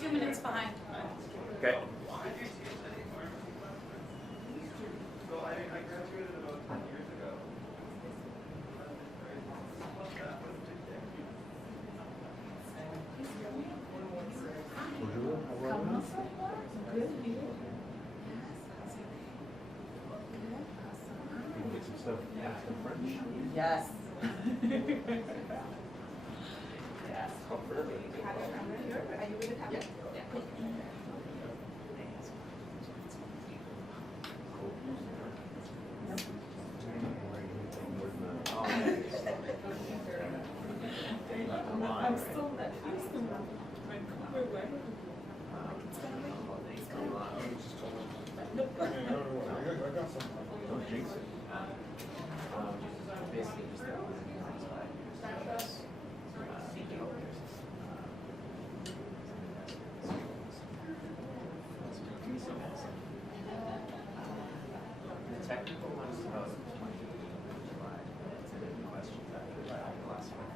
2 minutes behind. Okay. So I graduated about 10 years ago. Yes. I'm still at Houston. Vancouver, where? It's gonna be. Don't jinx it. Basically, just that the technical ones about July. It's a bit of questions after the last one.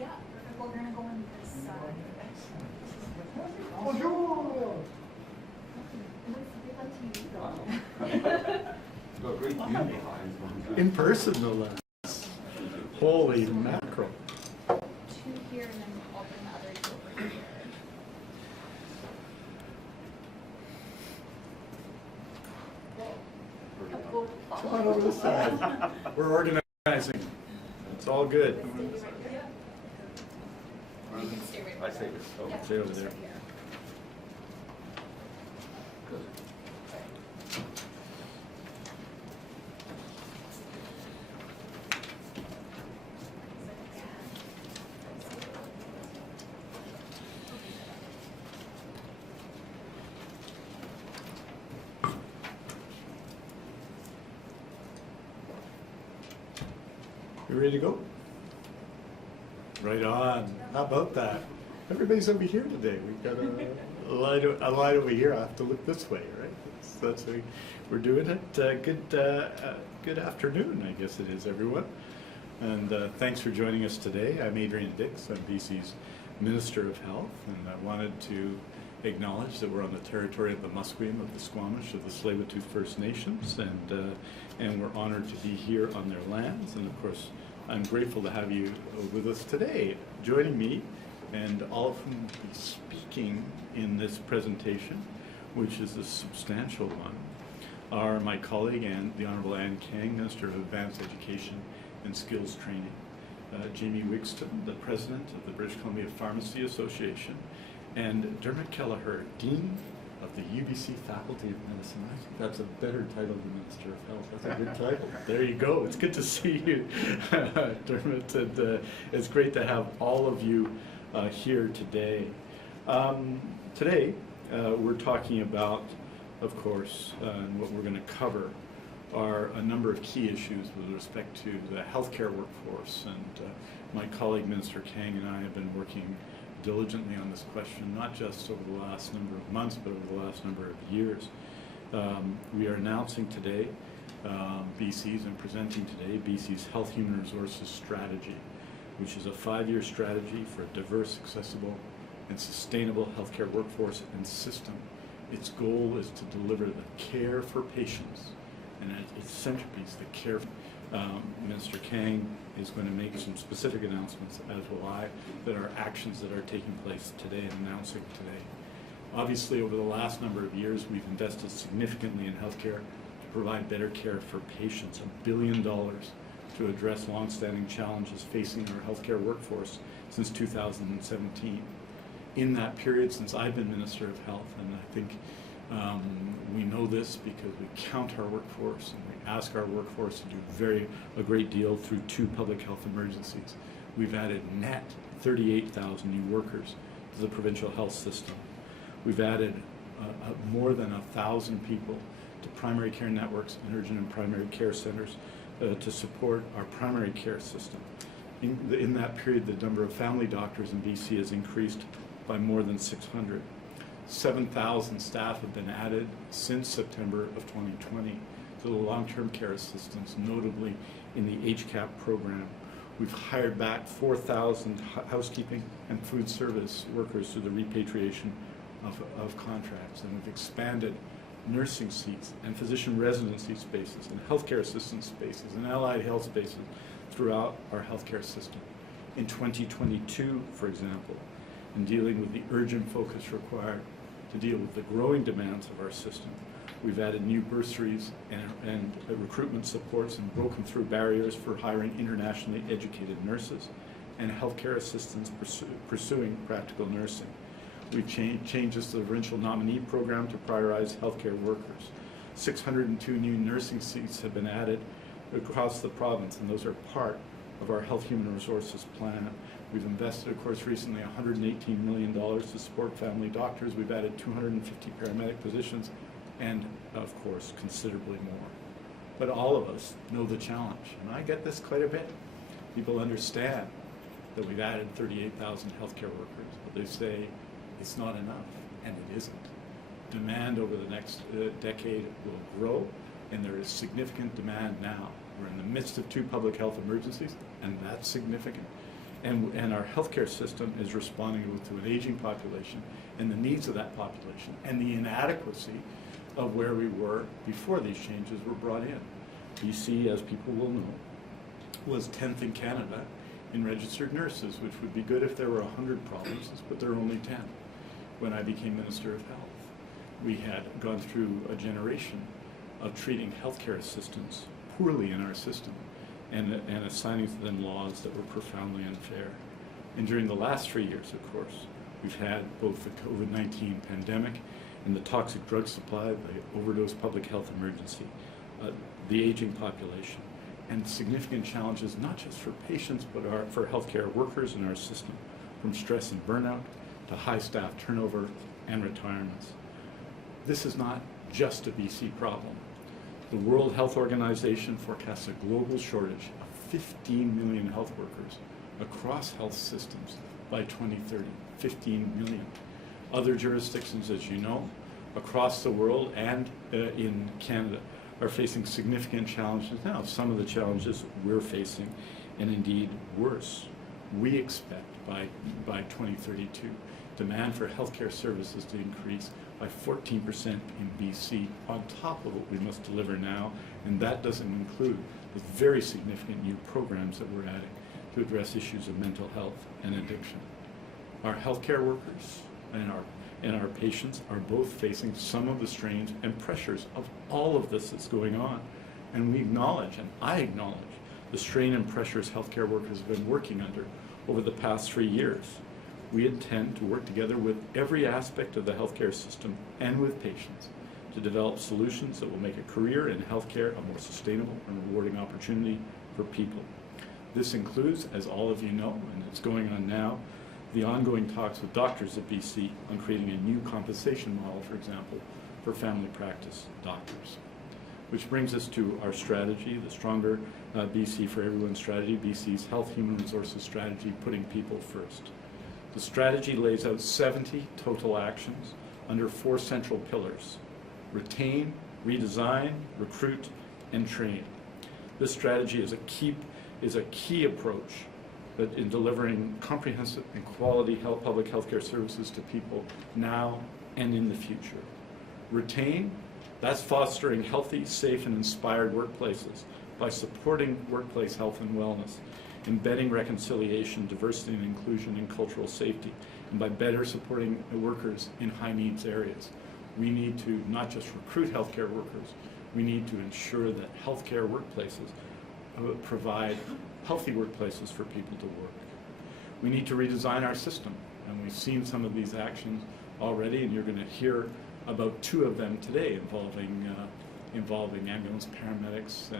Yeah, we're gonna go on this side. Got great view behind. In person, no less. Holy mackerel. 2 here and then I'll bring the others over here. Come on over this side. We're organizing. It's all good. You can stay right I say this. Oh, Yeah, stay over just there. right here. You ready to go? Right on. How about that? Everybody's over here today. We've got a light over here. I have to look this way, right? That's the way we're doing it. Good afternoon, I guess it is, everyone. And thanks for joining us today. I'm Adrian Dix. I'm BC's Minister of Health, and I wanted to acknowledge that we're on the territory of the Musqueam, of the Squamish, of the Tsleil-Waututh First Nations, and we're honored to be here on their lands. And of course, I'm grateful to have you with us today. Joining me, and all of whom will be speaking in this presentation, which is a substantial one, are my colleague and the Honourable Anne Kang, Minister of Advanced Education and Skills Training, Jamie Wigston, the President of the British Columbia Pharmacy Association, and Dermot Kelleher, Dean of the UBC Faculty of Medicine. I think that's a better title than Minister of Health. That's a good title. There you go. It's good to see you, Dermot. And it's great to have all of you here today. Today, we're talking about, of course, and what we're going to cover are a number of key issues with respect to the healthcare workforce. And my colleague, Minister Kang, and I have been working diligently on this question, not just over the last number of months, but over the last number of years. We are announcing today, BC's, and presenting today, BC's Health Human Resources Strategy, which is a 5-year strategy for a diverse, accessible, and sustainable healthcare workforce and system. Its goal is to deliver the care for patients, and at its centerpiece, the care. Minister Kang is going to make some specific announcements, as will I, that are actions that are taking place today and announcing today. Obviously, over the last number of years, we've invested significantly in healthcare to provide better care for patients. $1 billion to address longstanding challenges facing our healthcare workforce since 2017. In that period, since I've been Minister of Health, and I think we know this because we count our workforce and we ask our workforce to do a great deal through 2 public health emergencies. We've added net 38,000 new workers to the provincial health system. We've added more than 1,000 people to primary care networks and urgent and primary care centers to support our primary care system. In that period, the number of family doctors in BC has increased by more than 600. 7,000 staff have been added since September of 2020 to the long-term care assistance, notably in the HCAP program. We've hired back 4,000 housekeeping and food service workers through the repatriation of contracts, and we've expanded nursing seats and physician residency spaces and healthcare assistant spaces and allied health spaces throughout our healthcare system. In 2022, for example, in dealing with the urgent focus required to deal with the growing demands of our system, we've added new bursaries and recruitment supports and broken through barriers for hiring internationally educated nurses and healthcare assistants pursuing practical nursing. We've changes to the provincial nominee program to prioritize healthcare workers. 602 new nursing seats have been added across the province, and those are part of our Health Human Resources plan. We've invested, of course, recently $118 million to support family doctors. We've added 250 paramedic positions, and of course, considerably more. But all of us know the challenge, and I get this quite a bit. People understand that we've added 38,000 healthcare workers, but they say it's not enough, and it isn't. Demand over the next decade will grow, and there is significant demand now. We're in the midst of 2 public health emergencies, and that's significant. And our healthcare system is responding to an aging population and the needs of that population and the inadequacy of where we were before these changes were brought in. BC, as people will know, was 10th in Canada in registered nurses, which would be good if there were 100 provinces, but there are only 10. When I became Minister of Health, we had gone through a generation of treating healthcare assistants poorly in our system and assigning to them laws that were profoundly unfair. And during the last 3 years, of course, we've had both the COVID-19 pandemic and the toxic drug supply, the overdose public health emergency, the aging population, and significant challenges not just for patients but for healthcare workers in our system, from stress and burnout to high staff turnover and retirements. This is not just a BC problem. The World Health Organization forecasts a global shortage of 15 million health workers across health systems by 2030, 15 million. Other jurisdictions, as you know, across the world and in Canada are facing significant challenges now. Some of the challenges we're facing, and indeed worse. We expect by 2032 demand for healthcare services to increase by 14% in BC on top of what we must deliver now, and that doesn't include the very significant new programs that we're adding to address issues of mental health and addiction. Our healthcare workers and our patients are both facing some of the strains and pressures of all of this that's going on, and we acknowledge, and I acknowledge, the strain and pressures healthcare workers have been working under over the past 3 years. We intend to work together with every aspect of the healthcare system and with patients to develop solutions that will make a career in healthcare a more sustainable and rewarding opportunity for people. This includes, as all of you know, and it's going on now, the ongoing talks with doctors at BC on creating a new compensation model, for example, for family practice doctors. Which brings us to our strategy, the Stronger BC for Everyone strategy, BC's Health Human Resources strategy, putting people first. The strategy lays out 70 total actions under 4 central pillars: retain, redesign, recruit, and train. This strategy is a key approach in delivering comprehensive and quality public healthcare services to people now and in the future. Retain, that's fostering healthy, safe, and inspired workplaces by supporting workplace health and wellness, embedding reconciliation, diversity and inclusion, and cultural safety, and by better supporting workers in high needs areas. We need to not just recruit healthcare workers, we need to ensure that healthcare workplaces provide healthy workplaces for people to work. We need to redesign our system, and we've seen some of these actions already, and you're going to hear about 2 of them today involving ambulance paramedics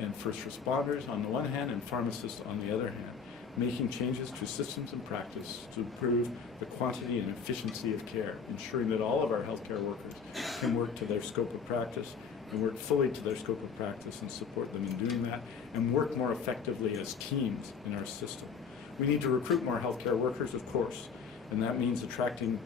and first responders on the one hand and pharmacists on the other hand, making changes to systems and practice to improve the quantity and efficiency of care, ensuring that all of our healthcare workers can work to their scope of practice and work fully to their scope of practice and support them in doing that, and work more effectively as teams in our system. We need to recruit more healthcare workers, of course, and that means attracting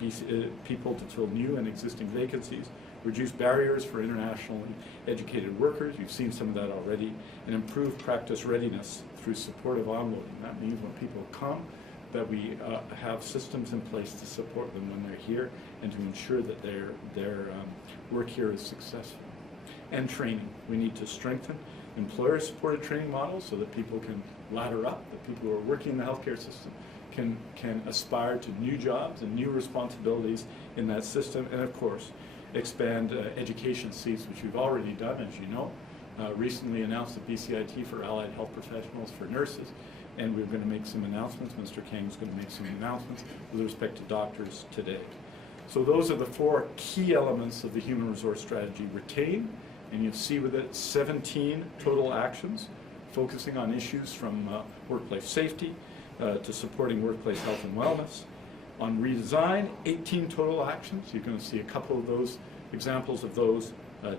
people to fill new and existing vacancies, reduce barriers for internationally educated workers, you've seen some of that already, and improve practice readiness through supportive onboarding. That means when people come, that we have systems in place to support them when they're here and to ensure that their work here is successful. And training. We need to strengthen employer-supported training models so that people can ladder up, that people who are working in the healthcare system can aspire to new jobs and new responsibilities in that system, and of course, expand education seats, which we've already done, as you know. Recently announced the BCIT for allied health professionals for nurses, and we're going to make some announcements. Mr. King is going to make some announcements with respect to doctors today. So those are the 4 key elements of the human resource strategy. Retain, and you see with it 17 total actions focusing on issues from workplace safety to supporting workplace health and wellness. On redesign, 18 total actions. You're going to see a couple of those examples of those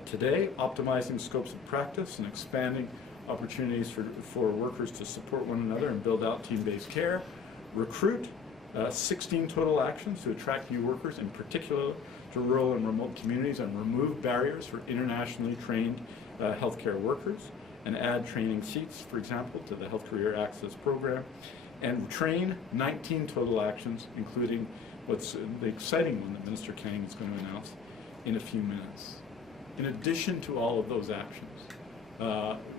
today. Optimizing scopes of practice and expanding opportunities for workers to support one another and build out team-based care. Recruit, 16 total actions to attract new workers, in particular to rural and remote communities, and remove barriers for internationally trained healthcare workers, and add training seats, for example, to the Health Career Access Program. And train, 19 total actions, including what's the exciting one that Minister Kang is going to announce in a few minutes. In addition to all of those actions,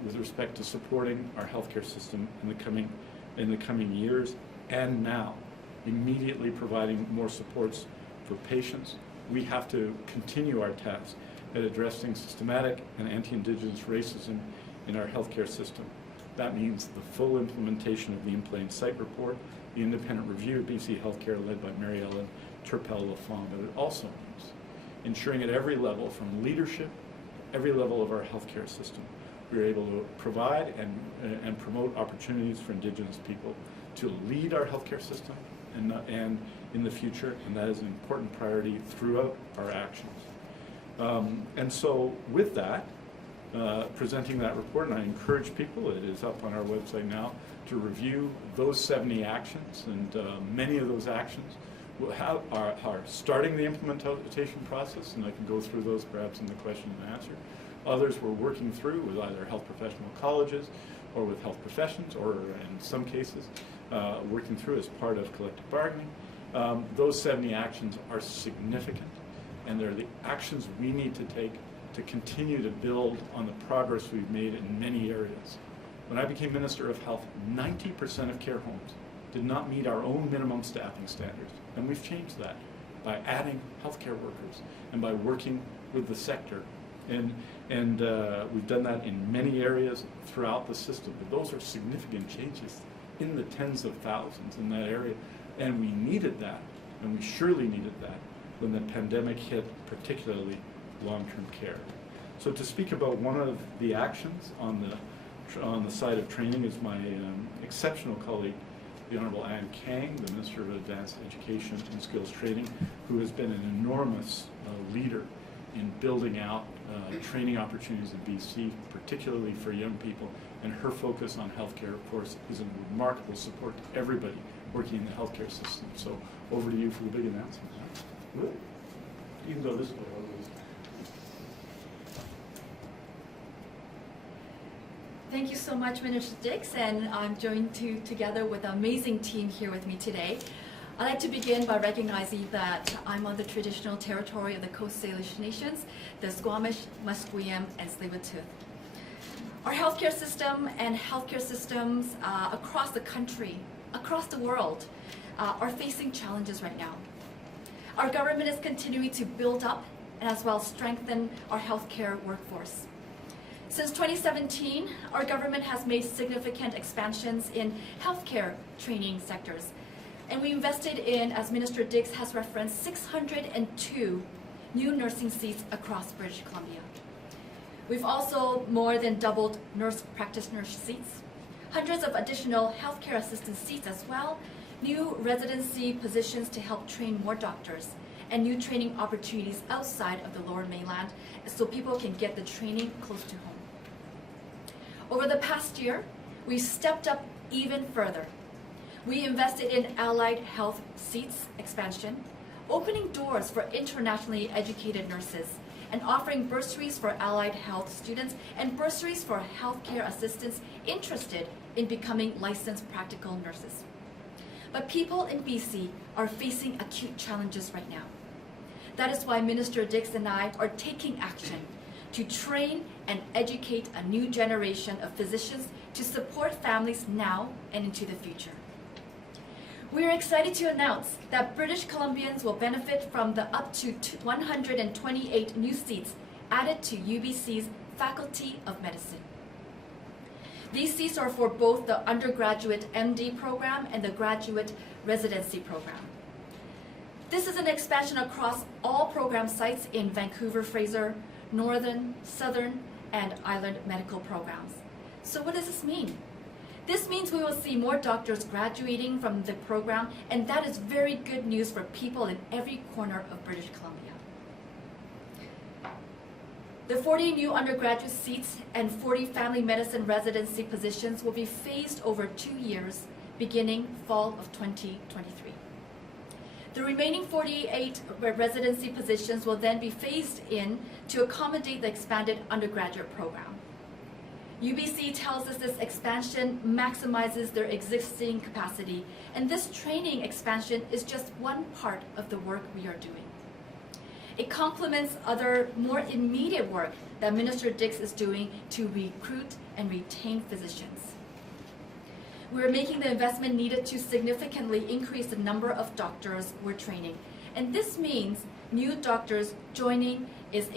with respect to supporting our healthcare system in the coming years and now, immediately providing more supports for patients, we have to continue our task at addressing systematic and anti-Indigenous racism in our healthcare system. That means the full implementation of the In Plain Sight report, the independent review of BC Healthcare led by Mary Ellen Turpel-Lafond, but it also means ensuring at every level, from leadership, every level of our healthcare system, we're able to provide and promote opportunities for Indigenous people to lead our healthcare system and in the future, and that is an important priority throughout our actions. And so with that, presenting that report, and I encourage people, it is up on our website now, to review those 70 actions, and many of those actions will are starting the implementation process, and I can go through those perhaps in the question and answer. Others we're working through with either health professional colleges or with health professions, or in some cases working through as part of collective bargaining. Those 70 actions are significant, and they're the actions we need to take to continue to build on the progress we've made in many areas. When I became Minister of Health, 90% of care homes did not meet our own minimum staffing standards, and we've changed that by adding healthcare workers and by working with the sector. And we've done that in many areas throughout the system, but those are significant changes in the tens of thousands in that area, and we needed that, and we surely needed that when the pandemic hit, particularly long-term care. So to speak about one of the actions on the side of training is my exceptional colleague, the Honourable Anne Kang, the Minister of Advanced Education and Skills Training, who has been an enormous leader in building out training opportunities in BC, particularly for young people, and her focus on healthcare, of course, is a remarkable support to everybody working in the healthcare system. So over to you for the big announcement. You can go this way. Thank you so much, Minister Dix, and I'm joined together with an amazing team here with me today. I'd like to begin by recognizing that I'm on the traditional territory of the Coast Salish Nations, the Squamish, Musqueam, and Tsleil-Waututh. Our healthcare system and healthcare systems across the country, across the world, are facing challenges right now. Our government is continuing to build up and as well strengthen our healthcare workforce. Since 2017, our government has made significant expansions in healthcare training sectors. And we invested in, as Minister Diggs has referenced, 602 new nursing seats across British Columbia. We've also more than doubled nurse practitioner seats, hundreds of additional healthcare assistant seats as well, new residency positions to help train more doctors, and new training opportunities outside of the Lower Mainland so people can get the training close to home. Over the past year, we've stepped up even further. We invested in allied health seats expansion, opening doors for internationally educated nurses, and offering bursaries for allied health students and bursaries for healthcare assistants interested in becoming licensed practical nurses. But people in BC are facing acute challenges right now. That is why Minister Diggs and I are taking action to train and educate a new generation of physicians to support families now and into the future. We are excited to announce that British Columbians will benefit from the up to 128 new seats added to UBC's Faculty of Medicine. These seats are for both the undergraduate MD program and the graduate residency program. This is an expansion across all program sites in Vancouver, Fraser, Northern, Southern, and Island medical programs. So what does this mean? This means we will see more doctors graduating from the program, and that is very good news for people in every corner of British Columbia. The 40 new undergraduate seats and 40 family medicine residency positions will be phased over 2 years, beginning fall of 2023. The remaining 48 residency positions will then be phased in to accommodate the expanded undergraduate program. UBC tells us this expansion maximizes their existing capacity, and this training expansion is just one part of the work we are doing. It complements other more immediate work that Minister Diggs is doing to recruit and retain physicians. We are making the investment needed to significantly increase the number of doctors we're training. And this means new doctors joining is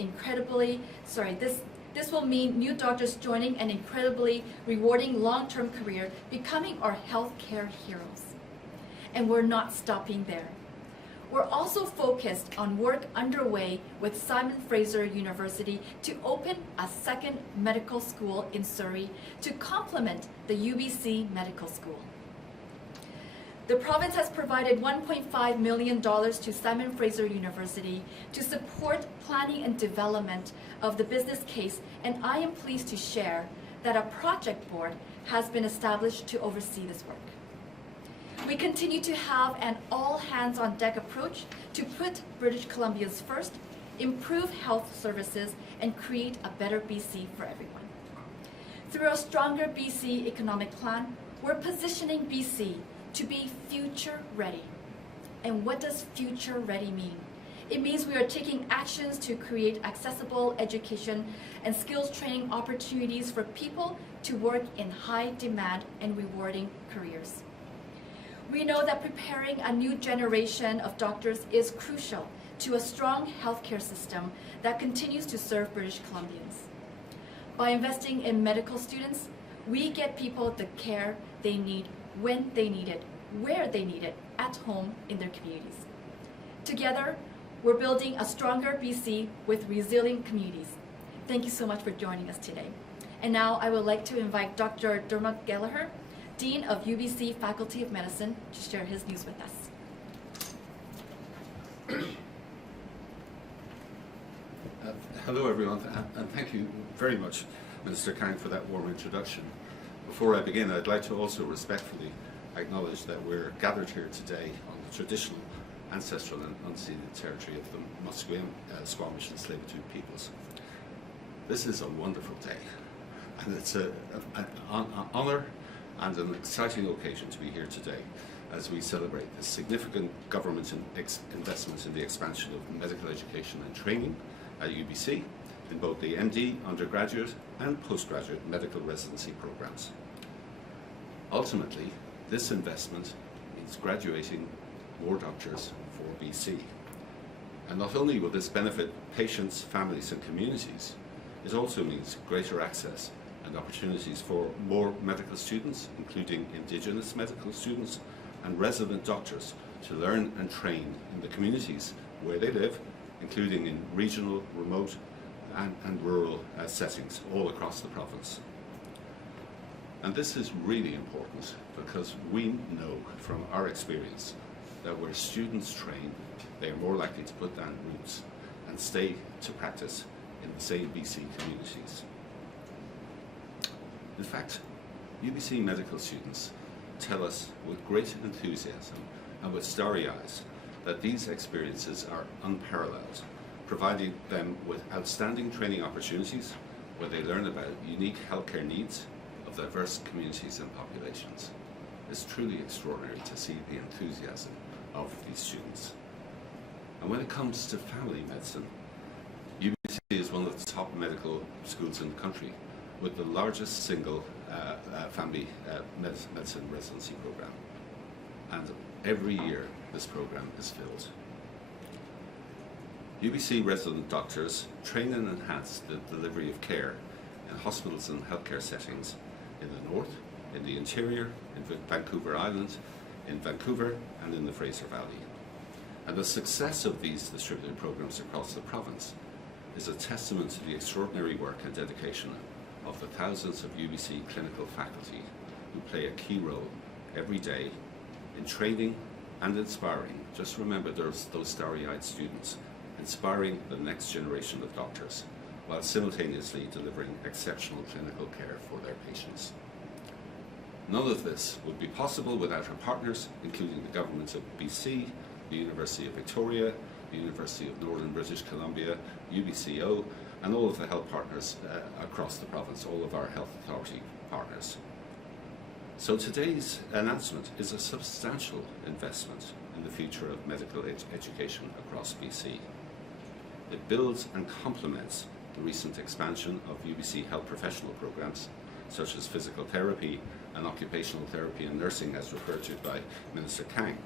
this will mean new doctors joining an incredibly rewarding long-term career, becoming our healthcare heroes. And we're not stopping there. We're also focused on work underway with Simon Fraser University to open a second medical school in Surrey to complement the UBC Medical School. The province has provided $1.5 million to Simon Fraser University to support planning and development of the business case, and I am pleased to share that a project board has been established to oversee this work. We continue to have an all-hands-on-deck approach to put British Columbians first, improve health services, and create a better BC for everyone. Through our Stronger BC economic plan, we're positioning BC to be future-ready. And what does future-ready mean? It means we are taking actions to create accessible education and skills training opportunities for people to work in high-demand and rewarding careers. We know that preparing a new generation of doctors is crucial to a strong healthcare system that continues to serve British Columbians. By investing in medical students, we get people the care they need when they need it, where they need it, at home in their communities. Together, we're building a stronger BC with resilient communities. Thank you so much for joining us today. And now I would like to invite Dr. Dermot Gallagher, Dean of UBC Faculty of Medicine, to share his news with us. Hello everyone, and thank you very much, Minister Kang, for that warm introduction. Before I begin, I'd like to also respectfully acknowledge that we're gathered here today on the traditional, ancestral and unceded territory of the Musqueam, Squamish and Tsleil-Waututh peoples. This is a wonderful day, and it's an honour and an exciting occasion to be here today as we celebrate the significant government investment in the expansion of medical education and training at UBC in both the MD, undergraduate and postgraduate medical residency programs. Ultimately, this investment means graduating more doctors for BC. And not only will this benefit patients, families and communities, It also means greater access and opportunities for more medical students, including Indigenous medical students and resident doctors, to learn and train in the communities where they live, including in regional, remote and rural settings all across the province. And this is really important because we know from our experience that where students train, they are more likely to put down roots and stay to practice in the same BC communities. In fact, UBC medical students tell us with great enthusiasm and with starry eyes that these experiences are unparalleled, providing them with outstanding training opportunities where they learn about unique healthcare needs of diverse communities and populations. It's truly extraordinary to see the enthusiasm of these students. And when it comes to family medicine, UBC is one of the top medical schools in the country with the largest single family medicine residency program. And every year this program is filled. UBC resident doctors train and enhance the delivery of care in hospitals and healthcare settings in the north, in the interior, in Vancouver Island, in Vancouver and in the Fraser Valley. And the success of these distributed programs across the province is a testament to the extraordinary work and dedication of the thousands of UBC clinical faculty who play a key role every day in training and inspiring. Just remember those starry-eyed students, inspiring the next generation of doctors while simultaneously delivering exceptional clinical care for their patients. None of this would be possible without our partners, including the Government of BC, the University of Victoria, the University of Northern British Columbia, UBCO, and all of the health partners across the province, all of our health authority partners. So today's announcement is a substantial investment in the future of medical education across BC. It builds and complements the recent expansion of UBC health professional programs, such as physical therapy and occupational therapy and nursing, as referred to by Minister Kang,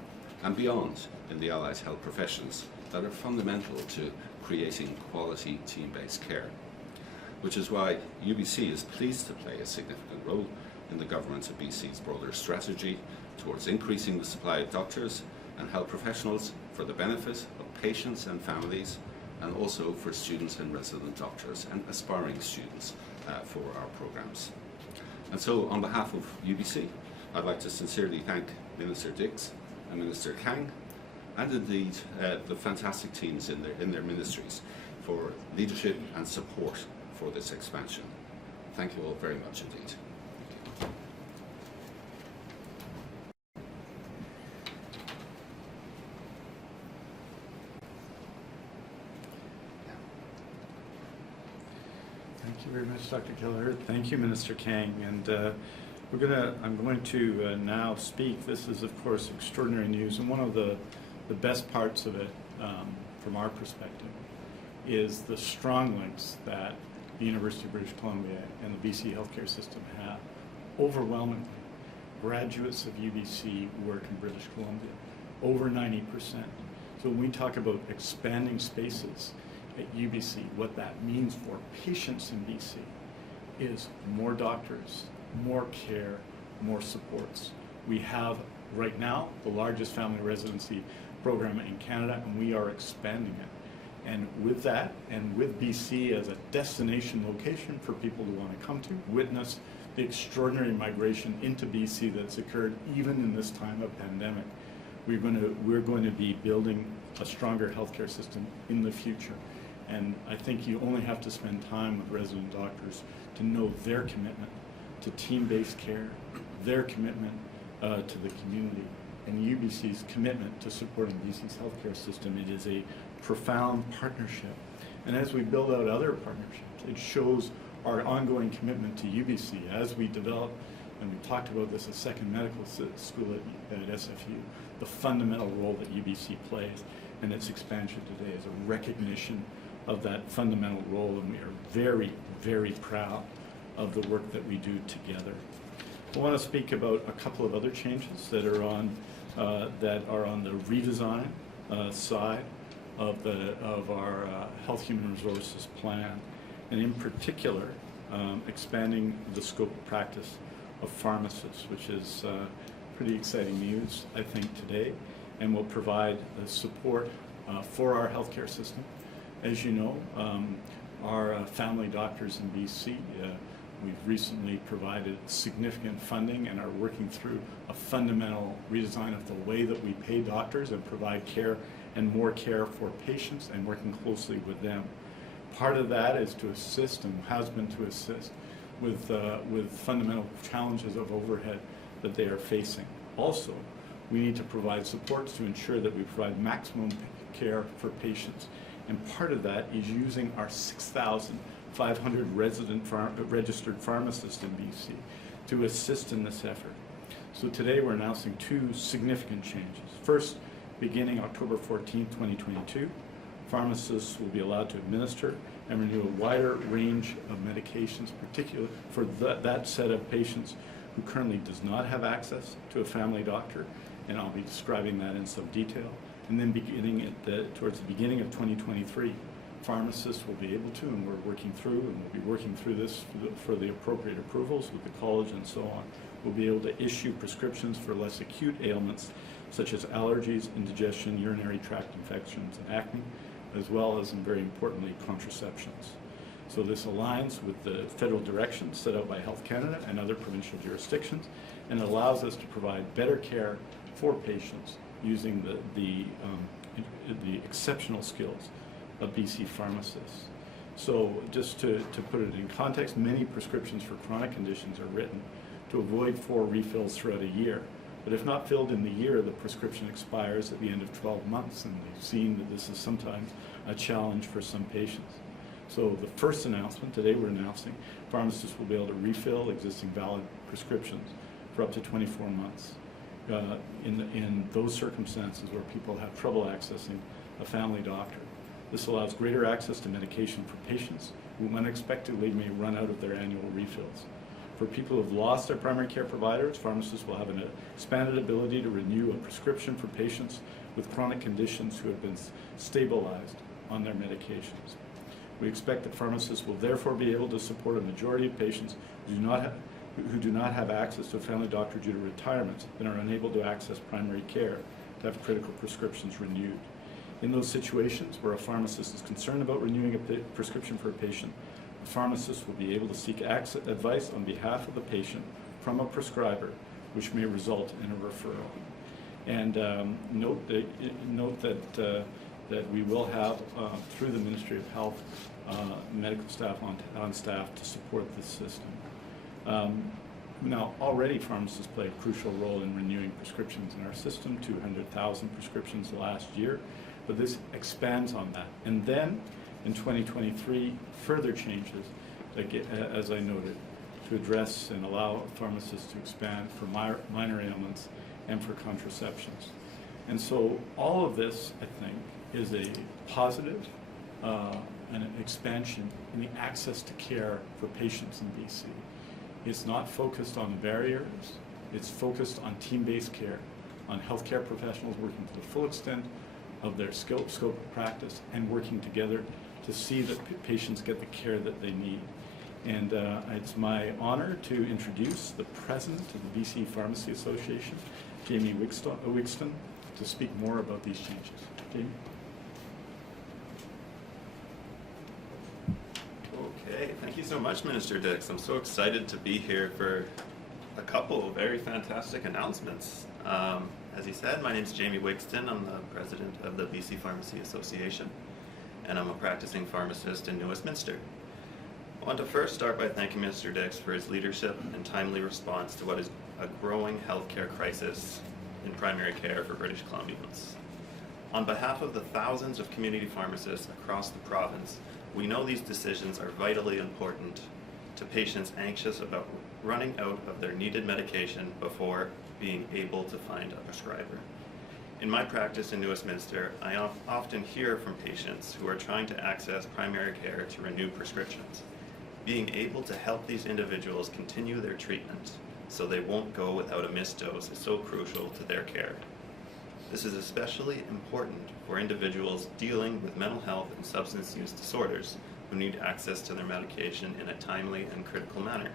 and beyond in the allied health professions that are fundamental to creating quality team-based care, which is why UBC is pleased to play a significant role in the Government of BC's broader strategy towards increasing the supply of doctors and health professionals for the benefit of patients and families, and also for students and resident doctors and aspiring students for our programs. And so on behalf of UBC, I'd like to sincerely thank Minister Dix and Minister Kang, and indeed the fantastic teams in their ministries for leadership and support for this expansion. Thank you all very much indeed. Thank you very much, Dr. Keller. Thank you, Minister Kang. And I'm going to now speak. This is, of course, extraordinary news, and one of the best parts of it, from our perspective, is the strong links that the University of British Columbia and the BC healthcare system have. Overwhelmingly, graduates of UBC work in British Columbia, over 90%. So when we talk about expanding spaces at UBC, what that means for patients in BC is more doctors, more care, more supports. We have right now the largest family residency program in Canada, and we are expanding it. And with that, and with BC as a destination location for people who want to come to, witness the extraordinary migration into BC that's occurred even in this time of pandemic, we're going to be building a stronger healthcare system in the future. And I think you only have to spend time with resident doctors to know their commitment to team-based care, their commitment to the community, and UBC's commitment to supporting BC's healthcare system. It is a profound partnership. And as we build out other partnerships, it shows our ongoing commitment to UBC as we develop, and we talked about this at Second Medical School at SFU, the fundamental role that UBC plays, and its expansion today is a recognition of that fundamental role, and we are very, very proud of the work that we do together. I want to speak about a couple of other changes that are on the redesign side of our Health Human Resources plan, and in particular, expanding the scope of practice of pharmacists, which is pretty exciting news, I think, today, and will provide the support for our healthcare system. As you know, our family doctors in BC, we've recently provided significant funding and are working through a fundamental redesign of the way that we pay doctors and provide care and more care for patients, and working closely with them. Part of that is to assist, and has been to assist, with fundamental challenges of overhead that they are facing. Also, we need to provide supports to ensure that we provide maximum care for patients. And part of that is using our 6,500 registered pharmacists in BC to assist in this effort. So today we're announcing two significant changes. First, beginning October 14, 2022, pharmacists will be allowed to administer and renew a wider range of medications, particularly for that set of patients who currently does not have access to a family doctor, and I'll be describing that in some detail. And then towards the beginning of 2023, pharmacists will be able to, and we're working through, and we'll be working through this for the appropriate approvals with the college and so on, we'll be able to issue prescriptions for less acute ailments such as allergies, indigestion, urinary tract infections, and acne, as well as, and very importantly, contraceptions. So this aligns with the federal directions set out by Health Canada and other provincial jurisdictions, and allows us to provide better care for patients using the exceptional skills of BC pharmacists. So just to put it in context, many prescriptions for chronic conditions are written to avoid 4 refills throughout a year. But if not filled in the year, the prescription expires at the end of 12 months, and we've seen that this is sometimes a challenge for some patients. So the first announcement, today we're announcing, pharmacists will be able to refill existing valid prescriptions for up to 24 months. In those circumstances where people have trouble accessing a family doctor. This allows greater access to medication for patients who unexpectedly may run out of their annual refills. For people who have lost their primary care providers, pharmacists will have an expanded ability to renew a prescription for patients with chronic conditions who have been stabilized on their medications. We expect that pharmacists will therefore be able to support a majority of patients who do not have access to a family doctor due to retirement and are unable to access primary care to have critical prescriptions renewed. In those situations where a pharmacist is concerned about renewing a prescription for a patient, a pharmacist will be able to seek advice on behalf of the patient from a prescriber, which may result in a referral. And note that we will have, through the Ministry of Health, medical staff on staff to support this system. Now, already pharmacists play a crucial role in renewing prescriptions in our system, 200,000 prescriptions last year, but this expands on that. And then, in 2023, further changes, as I noted, to address and allow pharmacists to expand for minor ailments and for contraceptions. And so all of this, I think, is a positive and an expansion in the access to care for patients in BC. It's not focused on barriers, it's focused on team-based care, on healthcare professionals working to the full extent of their scope of practice and working together to see that patients get the care that they need. And it's my honor to introduce the president of the BC Pharmacy Association, Jamie Wigston, to speak more about these changes. Jamie? Okay, thank you so much, Minister Dix. I'm so excited to be here for a couple of very fantastic announcements. As he said, my name is Jamie Wigston. I'm the president of the BC Pharmacy Association, and I'm a practicing pharmacist in New Westminster. I want to first start by thanking Minister Dix for his leadership and timely response to what is a growing healthcare crisis in primary care for British Columbians. On behalf of the thousands of community pharmacists across the province, we know these decisions are vitally important to patients anxious about running out of their needed medication before being able to find a prescriber. In my practice in New Westminster, I often hear from patients who are trying to access primary care to renew prescriptions. Being able to help these individuals continue their treatment so they won't go without a missed dose is so crucial to their care. This is especially important for individuals dealing with mental health and substance use disorders, who need access to their medication in a timely and critical manner.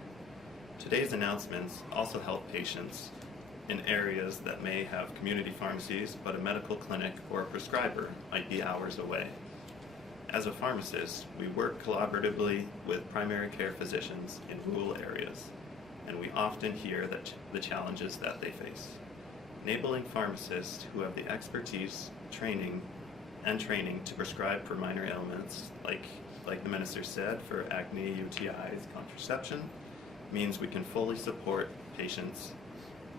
Today's announcements also help patients in areas that may have community pharmacies, but a medical clinic or a prescriber might be hours away. As a pharmacist, we work collaboratively with primary care physicians in rural areas, and we often hear the challenges that they face. Enabling pharmacists who have the expertise, training to prescribe for minor ailments, like the minister said, for acne, UTIs, contraception, means we can fully support patients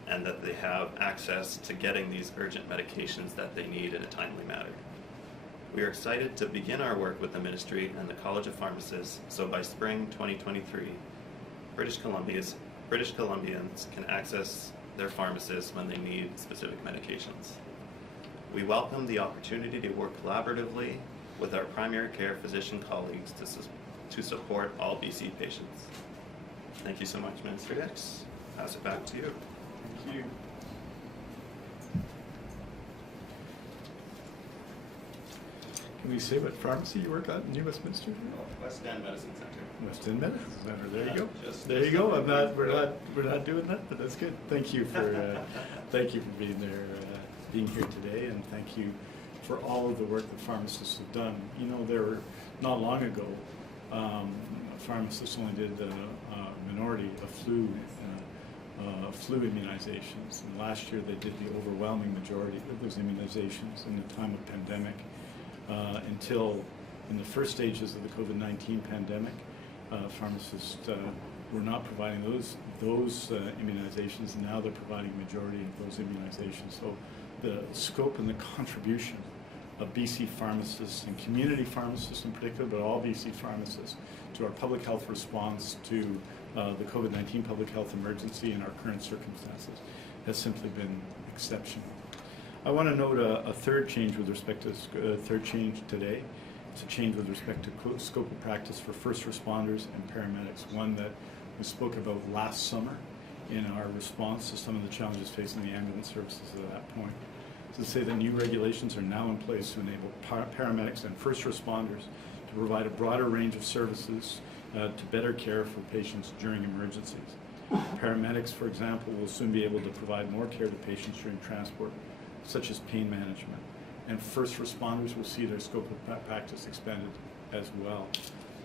and that they have access to getting these urgent medications that they need in a timely manner. We are excited to begin our work with the ministry and the College of Pharmacists, so by spring 2023, British Columbians can access their pharmacists when they need specific medications. We welcome the opportunity to work collaboratively with our primary care physician colleagues to support all BC patients. Thank you so much, Minister Dix. Pass it back to you. Thank you. Can we say what pharmacy you work at in New Westminster? West End Medicine Center. West End Medicine Center. There you go. Just- There you go. We're not doing that, but that's good. Thank you for thank you for being there, being here today, and thank you for all of the work that pharmacists have done. You know, there not long ago, pharmacists only did a minority of flu immunizations, and last year they did the overwhelming majority of those immunizations in the time of pandemic. Until in the first stages of the COVID-19 pandemic, pharmacists were not providing those immunizations, and now they're providing a majority of those immunizations. So the scope and the contribution of BC pharmacists and community pharmacists in particular, but all BC pharmacists, to our public health response to the COVID-19 public health emergency in our current circumstances has simply been exceptional. I want to note a third change with respect to third change today. It's a change with respect to scope of practice for first responders and paramedics, one that we spoke about last summer in our response to some of the challenges facing the ambulance services at that point. To say that new regulations are now in place to enable paramedics and first responders to provide a broader range of services to better care for patients during emergencies. Paramedics, for example, will soon be able to provide more care to patients during transport, such as pain management. And first responders will see their scope of practice expanded as well.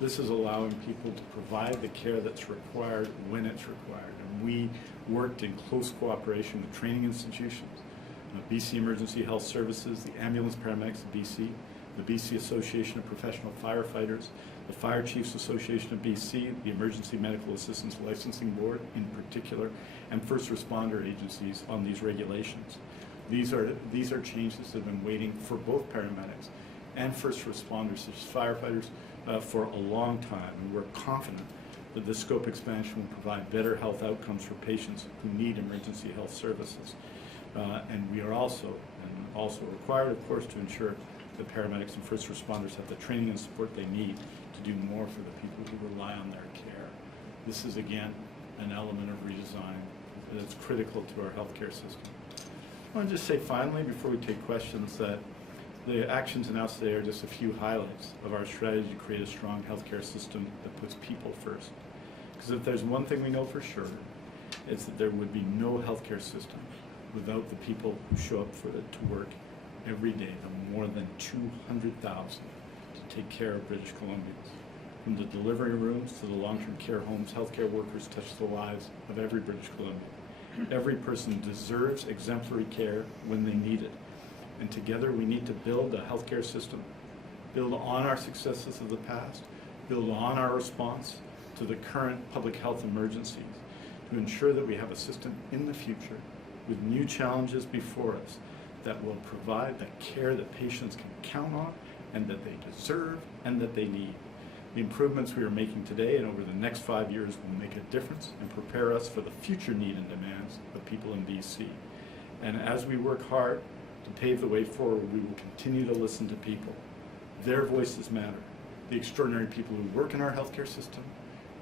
This is allowing people to provide the care that's required when it's required. And we worked in close cooperation with training institutions, BC Emergency Health Services, the Ambulance Paramedics of BC, the BC Association of Professional Firefighters, the Fire Chiefs Association of BC, the Emergency Medical Assistance Licensing Board in particular, and first responder agencies on these regulations. These are changes that have been waiting for both paramedics and first responders, such as firefighters, for a long time. And we're confident that this scope expansion will provide better health outcomes for patients who need emergency health services. And we are also required, of course, to ensure that paramedics and first responders have the training and support they need to do more for the people who rely on their care. This is, again, an element of redesign that's critical to our healthcare system. I want to just say finally, before we take questions, that the actions announced today are just a few highlights of our strategy to create a strong healthcare system that puts people first. Because if there's one thing we know for sure, it's that there would be no healthcare system without the people who show up for it to work every day, the more than 200,000 to take care of British Columbians. From the delivery rooms to the long-term care homes, healthcare workers touch the lives of every British Columbian. Every person deserves exemplary care when they need it. And together we need to build a healthcare system, build on our successes of the past, build on our response to the current public health emergencies to ensure that we have a system in the future with new challenges before us that will provide the care that patients can count on and that they deserve and that they need. The improvements we are making today and over the next 5 years will make a difference and prepare us for the future need and demands of people in BC. And as we work hard to pave the way forward, we will continue to listen to people. Their voices matter. The extraordinary people who work in our healthcare system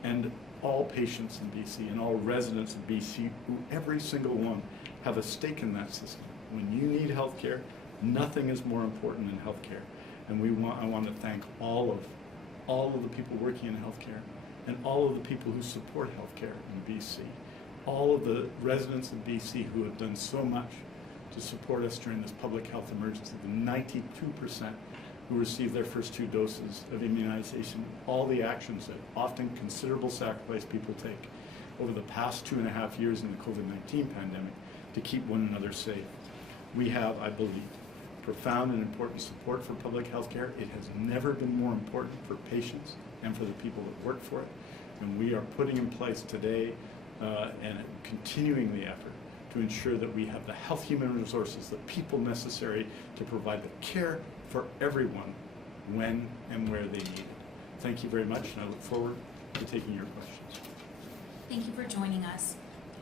and all patients in BC and all residents of BC, who every single one have a stake in that system. When you need healthcare, nothing is more important than healthcare. And I want to thank all of all of the people working in healthcare and all of the people who support healthcare in BC, all of the residents of BC who have done so much to support us during this public health emergency, the 92% who received their first 2 doses of immunization, all the actions that often considerable sacrifice people take over the past 2.5 years in the COVID-19 pandemic to keep one another safe. We have, I believe, profound and important support for public health care. It has never been more important for patients and for the people that work for it. And we are putting in place today and continuing the effort to ensure that we have the health human resources, the people necessary to provide the care for everyone when and where they need it. Thank you very much, and I look forward to taking your questions. Thank you for joining us.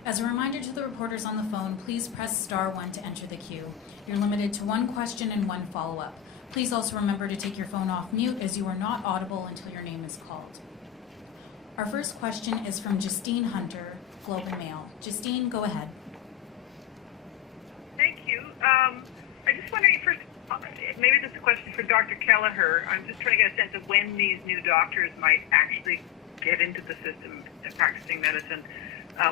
As a reminder to the reporters on the phone, please press *1 to enter the queue. You're limited to 1 question and 1 follow-up. Please also remember to take your phone off mute, as you are not audible until your name is called. Our first question is from Justine Hunter, Globe and Mail. Justine, go ahead. Thank you. I just wondering first, maybe this is a question for Dr. Kelleher. I'm just trying to get a sense of when these new doctors might actually get into the system practicing medicine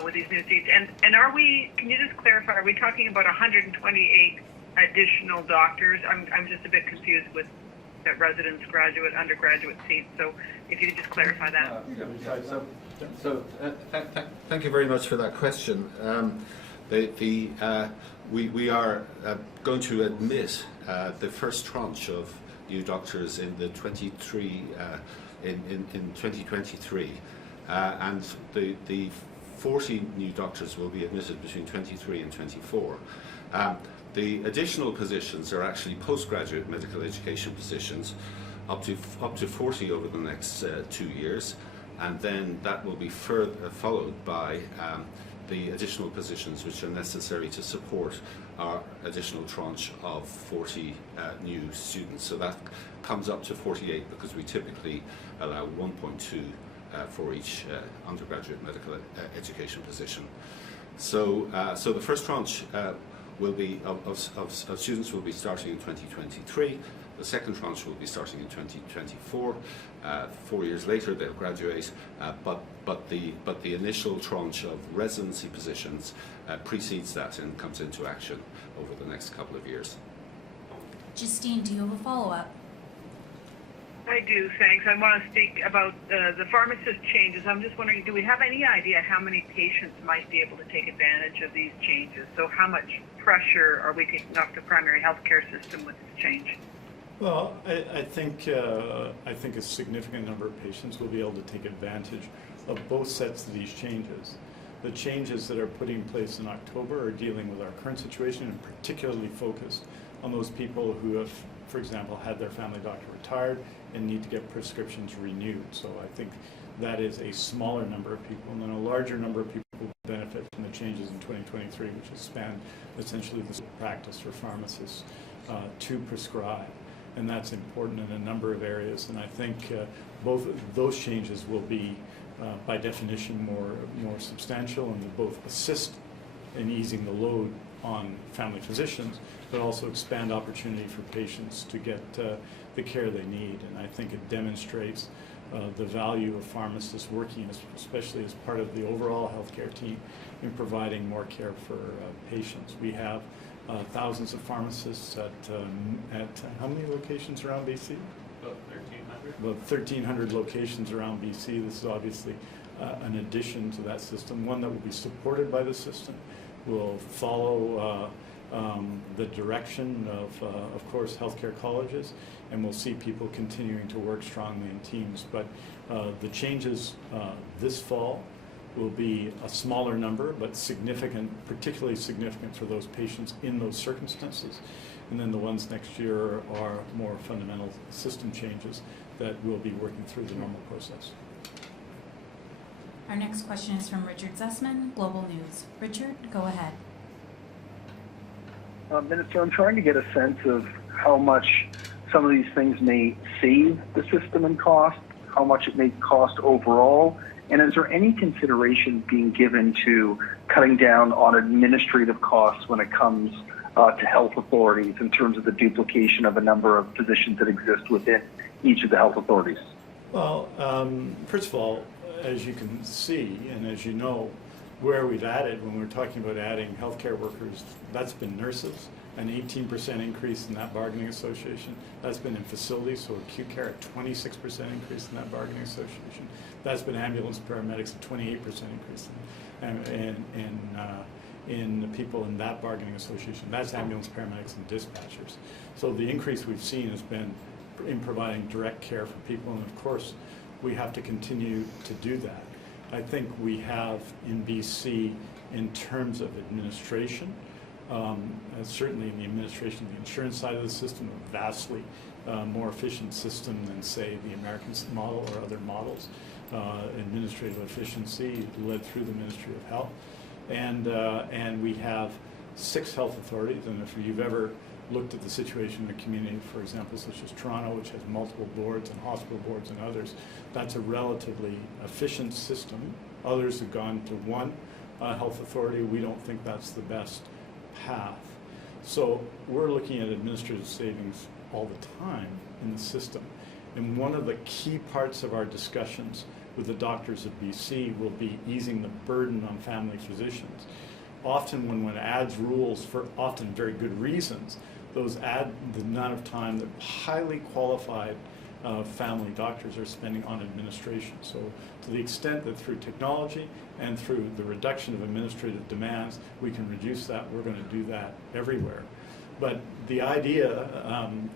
with these new seats. And are we, can you just clarify, are we talking about 128 additional doctors? I'm just a bit confused with the residence, graduate, undergraduate seats. So if you could just clarify that. Thank you very much for that question. We are going to admit the first tranche of new doctors in the 2023, and the 40 new doctors will be admitted between 23 and 24. The additional positions are actually postgraduate medical education positions, up to 40 over the next 2 years, and then that will be followed by the additional positions which are necessary to support our additional tranche of 40 new students. So that comes up to 48 because we typically allow 1.2 for each undergraduate medical education position. So the first tranche will be of students will be starting in 2023. The second tranche will be starting in 2024. 4 years later, they'll graduate. But the initial tranche of residency positions precedes that and comes into action over the next couple of years. Justine, do you have a follow-up? I do, thanks. I want to speak about the pharmacist changes. I'm just wondering, do we have any idea how many patients might be able to take advantage of these changes? So how much pressure are we taking off the primary healthcare system with this change? Well, I think a significant number of patients will be able to take advantage of both sets of these changes. The changes that are put in place in October are dealing with our current situation and particularly focused on those people who have, for example, had their family doctor retired and need to get prescriptions renewed. So I think that is a smaller number of people, and then a larger number of people will benefit from the changes in 2023, which expand essentially the practice for pharmacists to prescribe. And that's important in a number of areas. And I think both of those changes will be, by definition, more substantial, and will both assist in easing the load on family physicians, but also expand opportunity for patients to get the care they need. And I think it demonstrates the value of pharmacists working, especially as part of the overall healthcare team, in providing more care for patients. We have thousands of pharmacists at how many locations around BC? About 1,300. About 1,300 locations around BC. This is obviously an addition to that system, one that will be supported by the system, will follow the direction of course, healthcare colleges, and we'll see people continuing to work strongly in teams. But the changes this fall will be a smaller number, but significant, particularly significant for those patients in those circumstances. And then the ones next year are more fundamental system changes that we'll be working through the normal process. Our next question is from Richard Zussman, Global News. Richard, go ahead. Minister, I'm trying to get a sense of how much some of these things may save the system in cost, how much it may cost overall, and is there any consideration being given to cutting down on administrative costs when it comes to health authorities in terms of the duplication of a number of positions that exist within each of the health authorities? Well, first of all, as you can see, and as you know, where we've added, when we're talking about adding healthcare workers, that's been nurses, an 18% increase in that bargaining association. That's been in facilities, so acute care, a 26% increase in that bargaining association. That's been ambulance paramedics, a 28% increase in the people in that bargaining association. That's ambulance paramedics and dispatchers. So the increase we've seen has been in providing direct care for people, and of course, we have to continue to do that. I think we have in BC, in terms of administration, certainly in the administration of the insurance side of the system, a vastly more efficient system than, say, the American model or other models. Administrative efficiency led through the Ministry of Health. And we have 6 health authorities, and if you've ever looked at the situation in a community, for example, such as Toronto, which has multiple boards and hospital boards and others, that's a relatively efficient system. Others have gone to one health authority. We don't think that's the best path. So we're looking at administrative savings all the time in the system. And one of the key parts of our discussions with the doctors of BC will be easing the burden on family physicians. Often when one adds rules for often very good reasons, those add the amount of time that highly qualified family doctors are spending on administration. So to the extent that through technology and through the reduction of administrative demands, we can reduce that, we're going to do that everywhere. But the idea,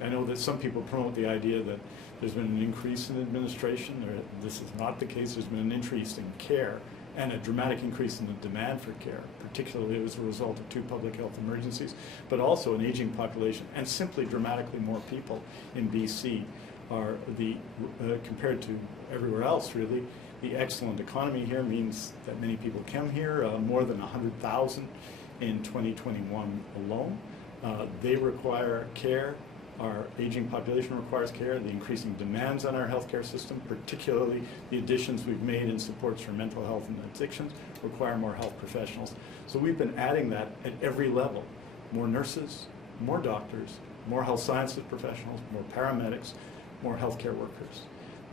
I know that some people promote the idea that there's been an increase in administration, or this is not the case. There's been an increase in care and a dramatic increase in the demand for care, particularly as a result of 2 public health emergencies, but also an aging population and simply dramatically more people in BC are compared to everywhere else, really. The excellent economy here means that many people come here, more than 100,000 in 2021 alone. They require care. Our aging population requires care. The increasing demands on our healthcare system, particularly the additions we've made in supports for mental health and addictions, require more health professionals. So we've been adding that at every level. More nurses, more doctors, more health sciences professionals, more paramedics, more healthcare workers.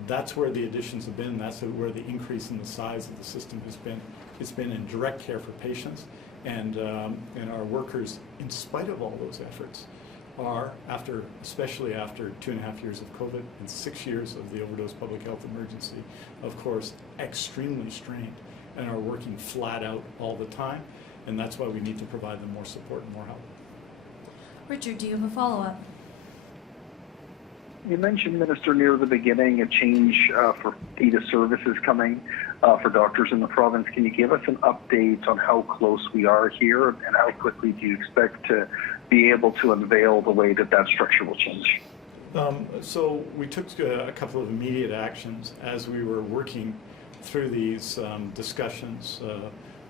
That's where the additions have been. That's where the increase in the size of the system has been. It's been in direct care for patients, and our workers, in spite of all those efforts, are, especially after 2.5 years of COVID and 6 years of the overdose public health emergency, of course, extremely strained and are working flat out all the time, and that's why we need to provide them more support and more help. Richard, do you have a follow-up? You mentioned, Minister, near the beginning, a change for data services coming for doctors in the province. Can you give us an update on how close we are here, and how quickly do you expect to be able to unveil the way that structure will change? So we took a couple of immediate actions as we were working through these discussions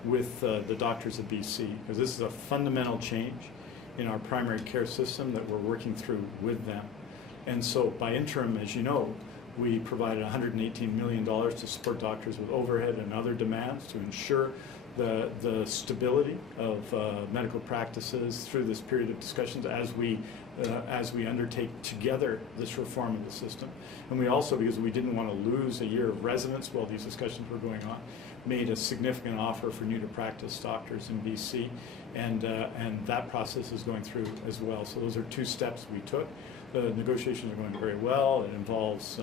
with the doctors of BC, because this is a fundamental change in our primary care system that we're working through with them. And so by interim, as you know, we provided $118 million to support doctors with overhead and other demands to ensure the stability of medical practices through this period of discussions as we undertake together this reform of the system. And we also, because we didn't want to lose a year of residence while these discussions were going on, made a significant offer for new to practice doctors in BC, and that process is going through as well. So those are 2 steps we took. The negotiations are going very well. It involves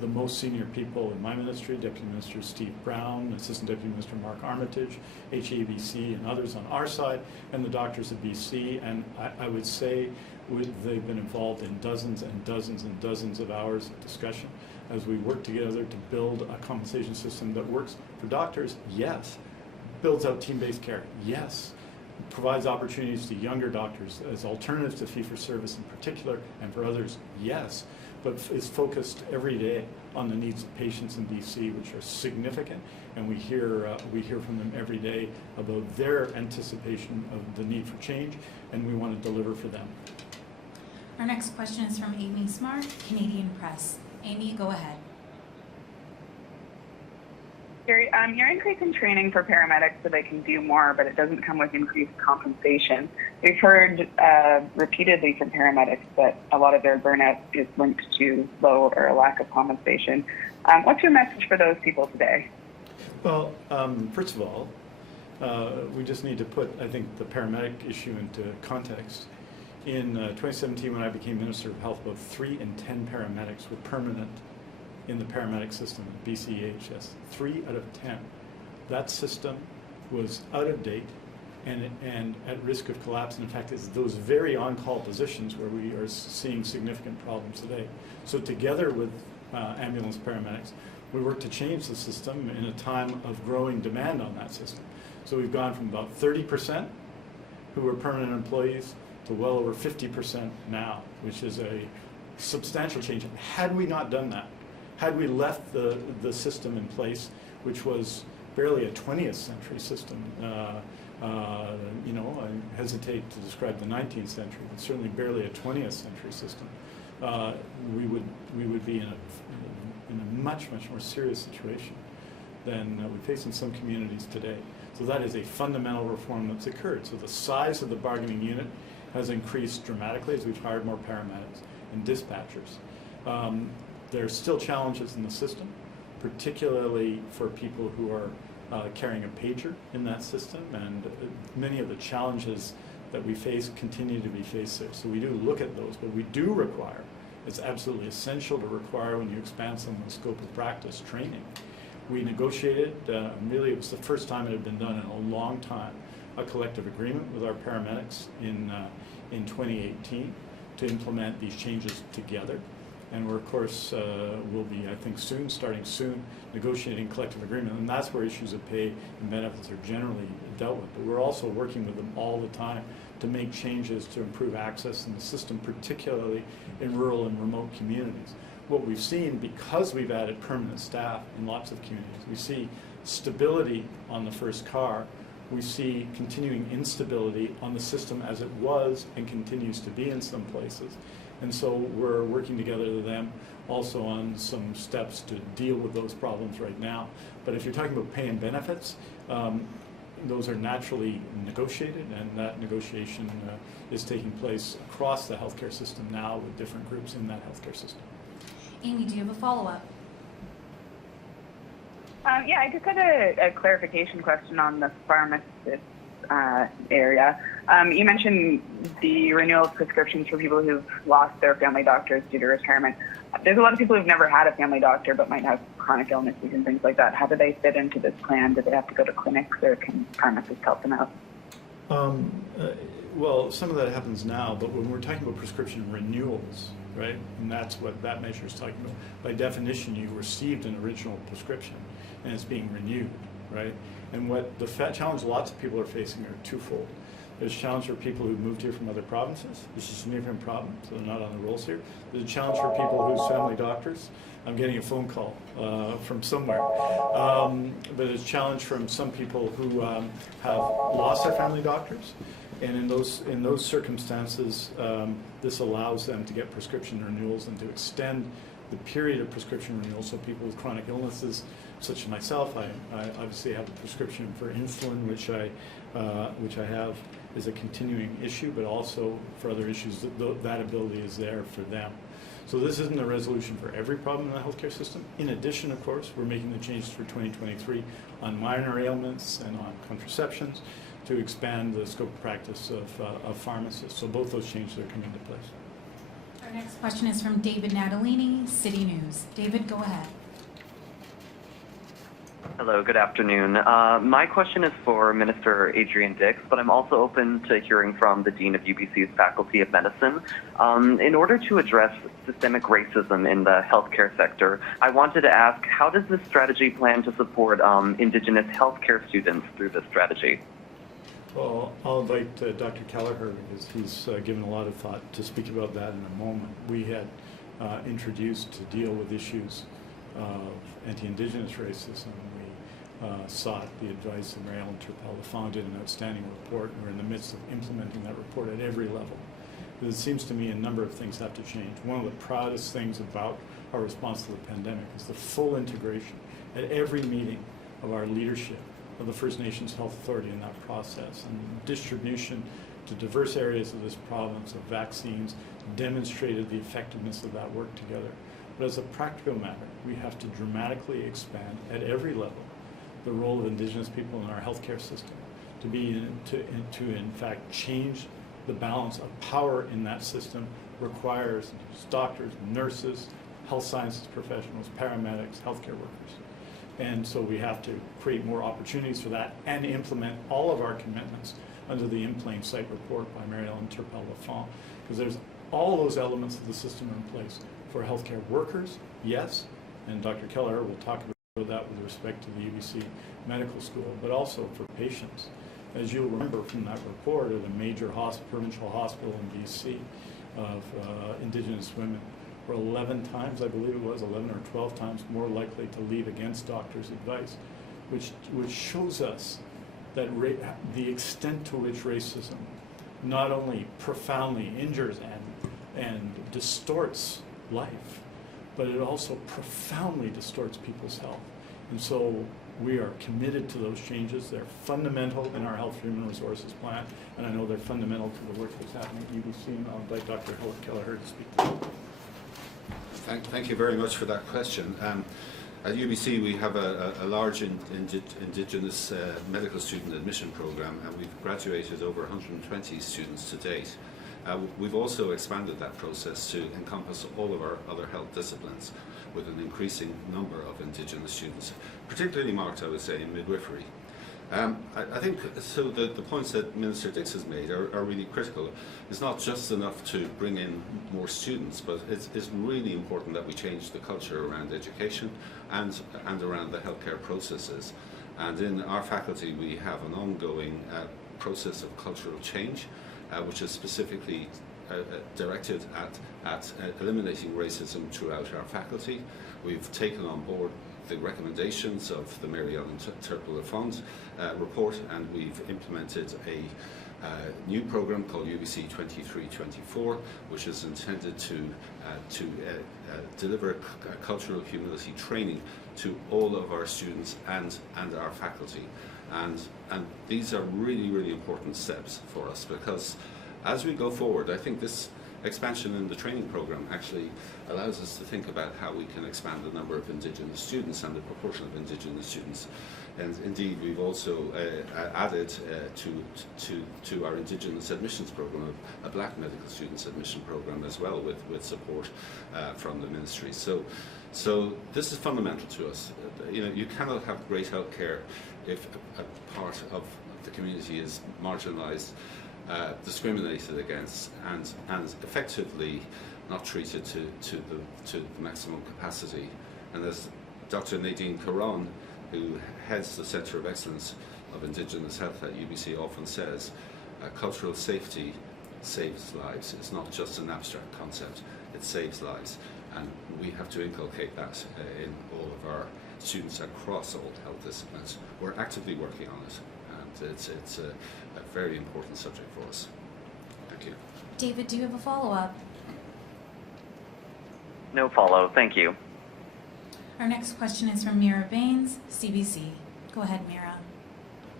the most senior people in my ministry, Deputy Minister Steve Brown, Assistant Deputy Minister Mark Armitage, HABC, and others on our side, and the doctors of BC. And I would say they've been involved in dozens and dozens and dozens of hours of discussion as we work together to build a compensation system that works for doctors, yes. Builds out team-based care, yes. Provides opportunities to younger doctors as alternatives to fee-for-service in particular, and for others, yes, but is focused every day on the needs of patients in BC, which are significant, and we hear from them every day about their anticipation of the need for change, and we want to deliver for them. Our next question is from Amy Smart, Canadian Press. Amy, go ahead. Minister. You're increasing training for paramedics so they can do more, but it doesn't come with increased compensation. We've heard repeatedly from paramedics that a lot of their burnout is linked to low or a lack of compensation. What's your message for those people today? Well, first of all, we just need to put, I think, the paramedic issue into context. In 2017, when I became Minister of Health, about 3 in 10 paramedics were permanent in the paramedic system at BCEHS. 3 out of 10. That system was out of date and at risk of collapse. And in fact, it's those very on-call positions where we are seeing significant problems today. So together with ambulance paramedics, we worked to change the system in a time of growing demand on that system. So we've gone from about 30% who were permanent employees to well over 50% now, which is a substantial change. Had we not done that, had we left the system in place, which was barely a 20th century system, you know, I hesitate to describe the 19th century, but certainly barely a 20th century system, we would be in a much more serious situation than we face in some communities today. So that is a fundamental reform that's occurred. So the size of the bargaining unit has increased dramatically as we've hired more paramedics and dispatchers. There are still challenges in the system, particularly for people who are carrying a pager in that system, and many of the challenges that we face continue to be faced there. So we do look at those, but we do require, it's absolutely essential to require, when you expand some of the scope of practice, training. We negotiated, really it was the first time it had been done in a long time, a collective agreement with our paramedics in 2018 to implement these changes together. And we're, of course, will be, I think, starting soon, negotiating collective agreement. And that's where issues of pay and benefits are generally dealt with. But we're also working with them all the time to make changes to improve access in the system, particularly in rural and remote communities. What we've seen, because we've added permanent staff in lots of communities, we see stability on the first car. We see continuing instability on the system as it was and continues to be in some places. And so we're working together with them also on some steps to deal with those problems right now. But if you're talking about pay and benefits, those are naturally negotiated, and that negotiation is taking place across the healthcare system now with different groups in that healthcare system. Amy, do you have a follow-up? Yeah, I just had a clarification question on the pharmacist area. You mentioned the renewal of prescriptions for people who've lost their family doctors due to retirement. There's a lot of people who've never had a family doctor but might have chronic illnesses and things like that. How do they fit into this plan? Do they have to go to clinics, or can pharmacists help them out? Well, some of that happens now, but when we're talking about prescription renewals, right, and that's what that measure is talking about. By definition, you received an original prescription, and it's being renewed, right? And what the challenge lots of people are facing are twofold. There's a challenge for people who've moved here from other provinces. This is a significant problem, so they're not on the rolls here. There's a challenge for people whose family doctors. I'm getting a phone call from somewhere. But there's a challenge from some people who have lost their family doctors. And in those circumstances, this allows them to get prescription renewals and to extend the period of prescription renewal. So people with chronic illnesses, such as myself, I obviously have a prescription for insulin, which I have is a continuing issue, but also for other issues, that ability is there for them. So this isn't a resolution for every problem in the healthcare system. In addition, of course, we're making the changes for 2023 on minor ailments and on contraceptions to expand the scope of practice of pharmacists. So both those changes are coming into place. Our next question is from David Natalini, City News. David, go ahead. Hello, good afternoon. My question is for Minister Adrian Dix, but I'm also open to hearing from the Dean of UBC's Faculty of Medicine. In order to address systemic racism in the healthcare sector, I wanted to ask, how does this strategy plan to support Indigenous healthcare students through this strategy? Well, I'll invite Dr. Kelleher, because he's given a lot of thought, to speak about that in a moment. We had introduced to deal with issues of anti-Indigenous racism. We sought the advice of Mary Ellen Turpel. The Fond did an outstanding report, and we're in the midst of implementing that report at every level. It seems to me a number of things have to change. One of the proudest things about our response to the pandemic is the full integration at every meeting of our leadership of the First Nations Health Authority in that process, and distribution to diverse areas of this province of vaccines demonstrated the effectiveness of that work together. But as a practical matter, we have to dramatically expand at every level the role of Indigenous people in our healthcare system to in fact change the balance of power in that system requires doctors, nurses, health sciences professionals, paramedics, healthcare workers. And so we have to create more opportunities for that and implement all of our commitments under the In Plain Sight report by Mary Ellen Turpel-Lafont, because there's all those elements of the system in place for healthcare workers, yes, and Dr. Kelleher will talk about that with respect to the UBC Medical School, but also for patients. As you'll remember from that report, of the major provincial hospital in BC of Indigenous women were 11 times, I believe it was, 11 or 12 times more likely to leave against doctors' advice, which shows us that the extent to which racism not only profoundly injures and distorts life, but it also profoundly distorts people's health. And so we are committed to those changes. They're fundamental in our Health Human Resources Plan, and I know they're fundamental to the work that's happening at UBC, and I'll invite Dr. Kelleher to speak to that. Thank you very much for that question. At UBC, we have a large Indigenous medical student admission program, and we've graduated over 120 students to date. We've also expanded that process to encompass all of our other health disciplines, with an increasing number of Indigenous students, particularly marked, I would say, in midwifery. I think so. The points that Minister Dix has made are really critical. It's not just enough to bring in more students, but it's really important that we change the culture around education and around the healthcare processes. And in our faculty, we have an ongoing process of cultural change, which is specifically directed at eliminating racism throughout our faculty. We've taken on board the recommendations of the Mary Ellen Turpel-Lafont report, and we've implemented a new program called UBC 2324, which is intended to deliver cultural humility training to all of our students and our faculty. And these are really, really important steps for us, because as we go forward, I think this expansion in the training program actually allows us to think about how we can expand the number of Indigenous students and the proportion of Indigenous students. And indeed, we've also added to our Indigenous admissions program a Black medical students admission program as well, with support from the ministry. So this is fundamental to us. You cannot have great health care if a part of the community is marginalised, discriminated against, and effectively not treated to the maximum capacity. And as Dr. Nadine Caron, who heads the Centre of Excellence of Indigenous Health at UBC, often says, cultural safety saves lives. It's not just an abstract concept, it saves lives. And we have to inculcate that in all of our students across all health disciplines. We're actively working on it, and it's a very important subject for us. Thank you. David, do you have a follow-up? No follow, thank you. Our next question is from Mira Baines, CBC. Go ahead, Mira.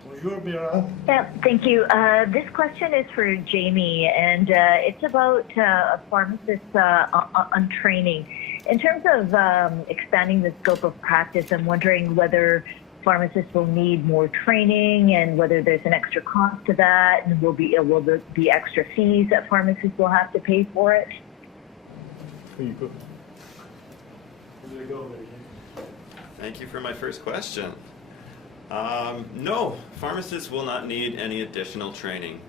Bonjour, Mira. Yeah, thank you. This question is for Jamie, and it's about pharmacists on training. In terms of expanding the scope of practice, I'm wondering whether pharmacists will need more training and whether there's an extra cost to that, and will there be extra fees that pharmacists will have to pay for it? There you go. There you go. Thank you for my first question. No, pharmacists will not need any additional training.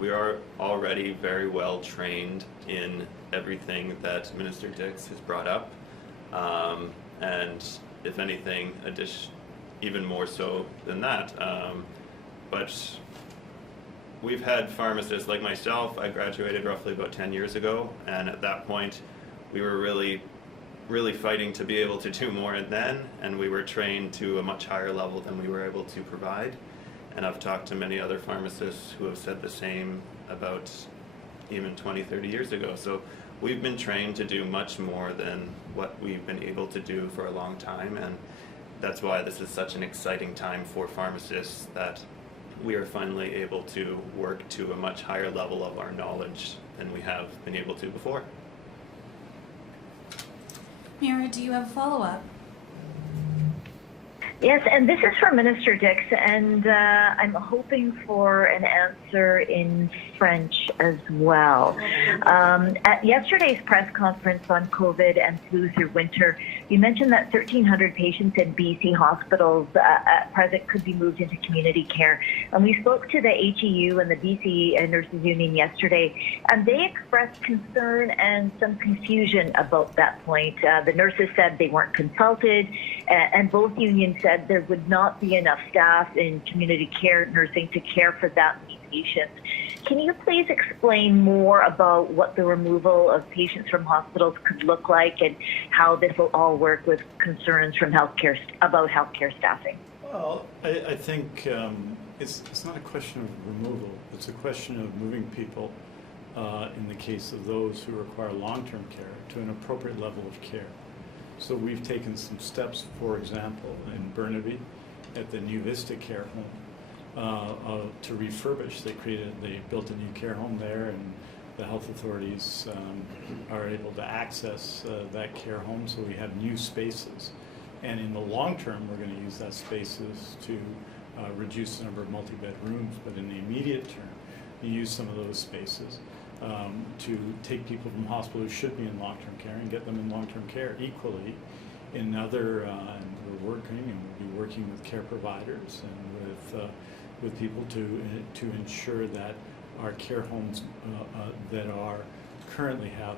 We are already very well trained in everything that Minister Dix has brought up, and if anything, even more so than that. But we've had pharmacists like myself. I graduated roughly about 10 years ago, and at that point, we were really fighting to be able to do more then, and we were trained to a much higher level than we were able to provide. And I've talked to many other pharmacists who have said the same about even 20, 30 years ago. So we've been trained to do much more than what we've been able to do for a long time, that's why this is such an exciting time for pharmacists, that we are finally able to work to a much higher level of our knowledge than we have been able to before. Mira, do you have a follow-up? Yes, and this is for Minister Dix, and I'm hoping for an answer in French as well. At yesterday's press conference on COVID and flu through winter, you mentioned that 1,300 patients in BC hospitals at present could be moved into community care. And we spoke to the HEU and the BC Nurses Union yesterday, and they expressed concern and some confusion about that point. The nurses said they weren't consulted, and both unions said there would not be enough staff in community care nursing to care for that many patients. Can you please explain more about what the removal of patients from hospitals could look like and how this will all work with concerns from about healthcare staffing? Well, I think it's not a question of removal. It's a question of moving people, in the case of those who require long-term care, to an appropriate level of care. So we've taken some steps, for example, in Burnaby at the New Vista Care Home to refurbish. They built a new care home there, and the health authorities are able to access that care home, so we have new spaces. And in the long term, we're going to use that spaces to reduce the number of multi-bed rooms, but in the immediate term, we use some of those spaces to take people from hospital who should be in long-term care and get them in long-term care. Equally, in other, and we're working, and we'll be working with care providers and with people to ensure that our care homes that are currently have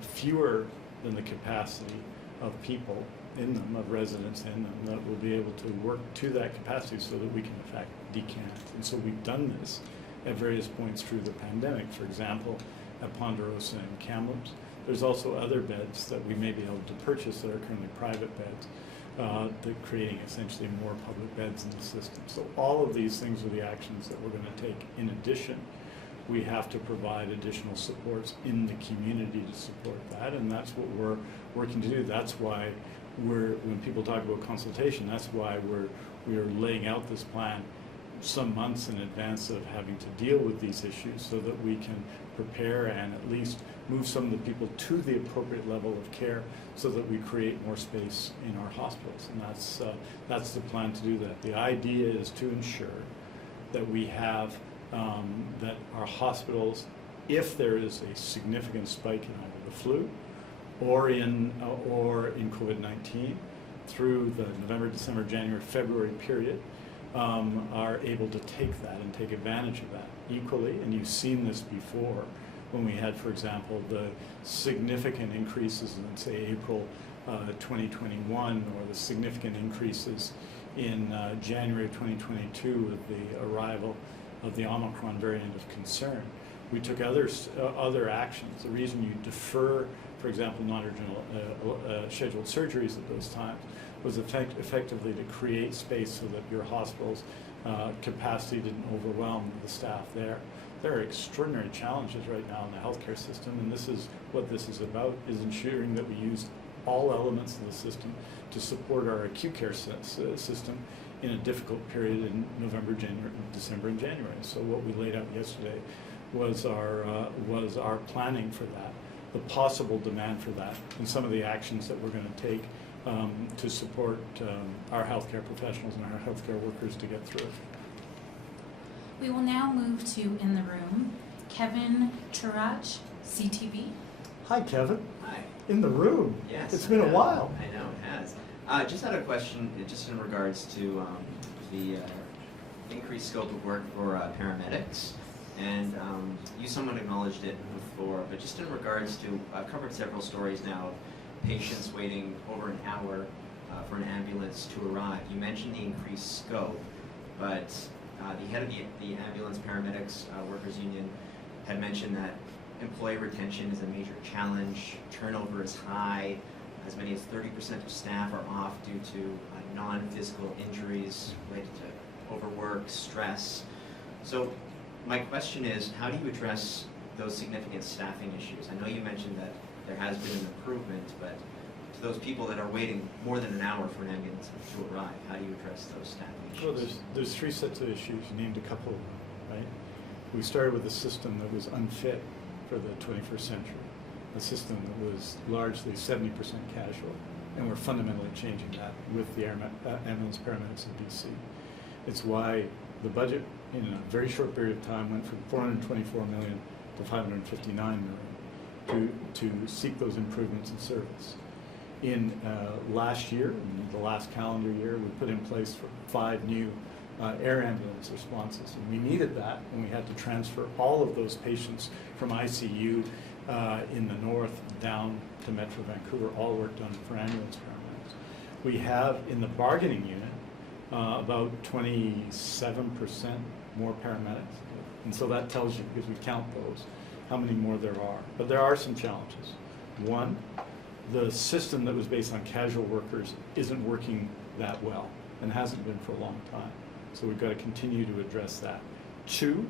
fewer than the capacity of people in them, of residents in them, that will be able to work to that capacity so that we can in fact decant. And so we've done this at various points through the pandemic. For example, at Ponderosa and Kamloops. There's also other beds that we may be able to purchase that are currently private beds, creating essentially more public beds in the system. So all of these things are the actions that we're going to take. In addition, we have to provide additional supports in the community to support that, and that's what we're working to do. That's why when people talk about consultation, that's why we're laying out this plan some months in advance of having to deal with these issues, so that we can prepare and at least move some of the people to the appropriate level of care, so that we create more space in our hospitals. And that's the plan to do that. The idea is to ensure that we have that our hospitals, if there is a significant spike in either the flu or in COVID-19 through the November, December, January, February period, are able to take that and take advantage of that equally. And you've seen this before when we had, for example, the significant increases in, say, April 2021, or the significant increases in January of 2022 with the arrival of the Omicron variant of concern. We took other actions. The reason you defer, for example, non-urgent scheduled surgeries at those times was effectively to create space so that your hospital's capacity didn't overwhelm the staff there. There are extraordinary challenges right now in the healthcare system, and this is what this is about, is ensuring that we use all elements of the system to support our acute care system in a difficult period in November, December, and January. So what we laid out yesterday was our planning for that, the possible demand for that, and some of the actions that we're going to take to support our healthcare professionals and our healthcare workers to get through it. We will now move to In the Room. Kevin Churach, CTV. Hi, Kevin. Hi. In the room. Yes. It's been a while. I know, it has. Just had a question just in regards to the increased scope of work for paramedics. And you somewhat acknowledged it before, but just in regards to, I've covered several stories now of patients waiting over an hour for an ambulance to arrive. You mentioned the increased scope, but the head of the Ambulance Paramedics Workers Union had mentioned that employee retention is a major challenge, turnover is high, as many as 30% of staff are off due to non-physical injuries related to overwork, stress. So my question is, how do you address those significant staffing issues? I know you mentioned that there has been an improvement, but to those people that are waiting more than an hour for an ambulance to arrive? How do you address those staffing issues? Well, there's three sets of issues. You named a couple of them, right? We started with a system that was unfit for the 21st century, a system that was largely 70% casual, and we're fundamentally changing that with the ambulance paramedics in BC. It's why the budget in a very short period of time went from $424 million to $559 million to seek those improvements in service. In last year, in the last calendar year, we put in place 5 new air ambulance responses, and we needed that, and we had to transfer all of those patients from ICU in the north down to Metro Vancouver, all work done for ambulance paramedics. We have in the bargaining unit about 27% more paramedics, and so that tells you, because we count those, how many more there are. But there are some challenges. One, the system that was based on casual workers isn't working that well and hasn't been for a long time. So we've got to continue to address that. 2,